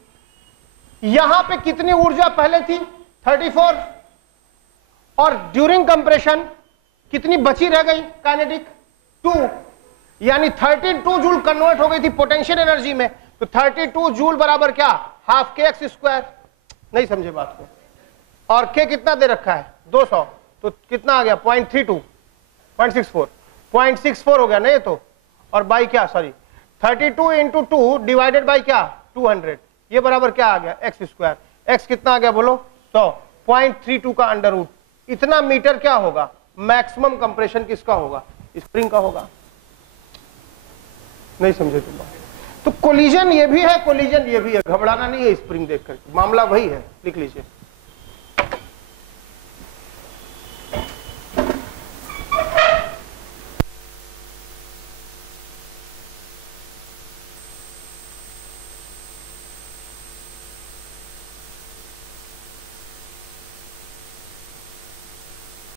यहां पे कितनी ऊर्जा पहले थी 34, और ड्यूरिंग कंप्रेशन कितनी बची रह गई काइनेटिक 2, यानी 32 जूल कन्वर्ट हो गई थी पोटेंशियल एनर्जी में। तो 32 जूल बराबर क्या, हाफ के एक्स स्क्वायर। नहीं समझे बात को, और के कितना दे रखा है 200, तो कितना आ गया 0.32 0.64 हो गया ना ये तो, और बाई क्या, सॉरी 32 इंटू 2 डिवाइडेड बाई क्या 200, ये बराबर क्या आ गया एक्स स्क्वायर। एक्स कितना आ गया बोलो 100, 0.32 का अंडर रूट, इतना मीटर क्या होगा मैक्सिमम कंप्रेशन किसका होगा स्प्रिंग का होगा। नहीं समझे तुम बात? तो कोलिजन ये भी है, कोलिजन ये भी है, घबराना नहीं है स्प्रिंग देखकर, मामला वही है, लिख लीजिए।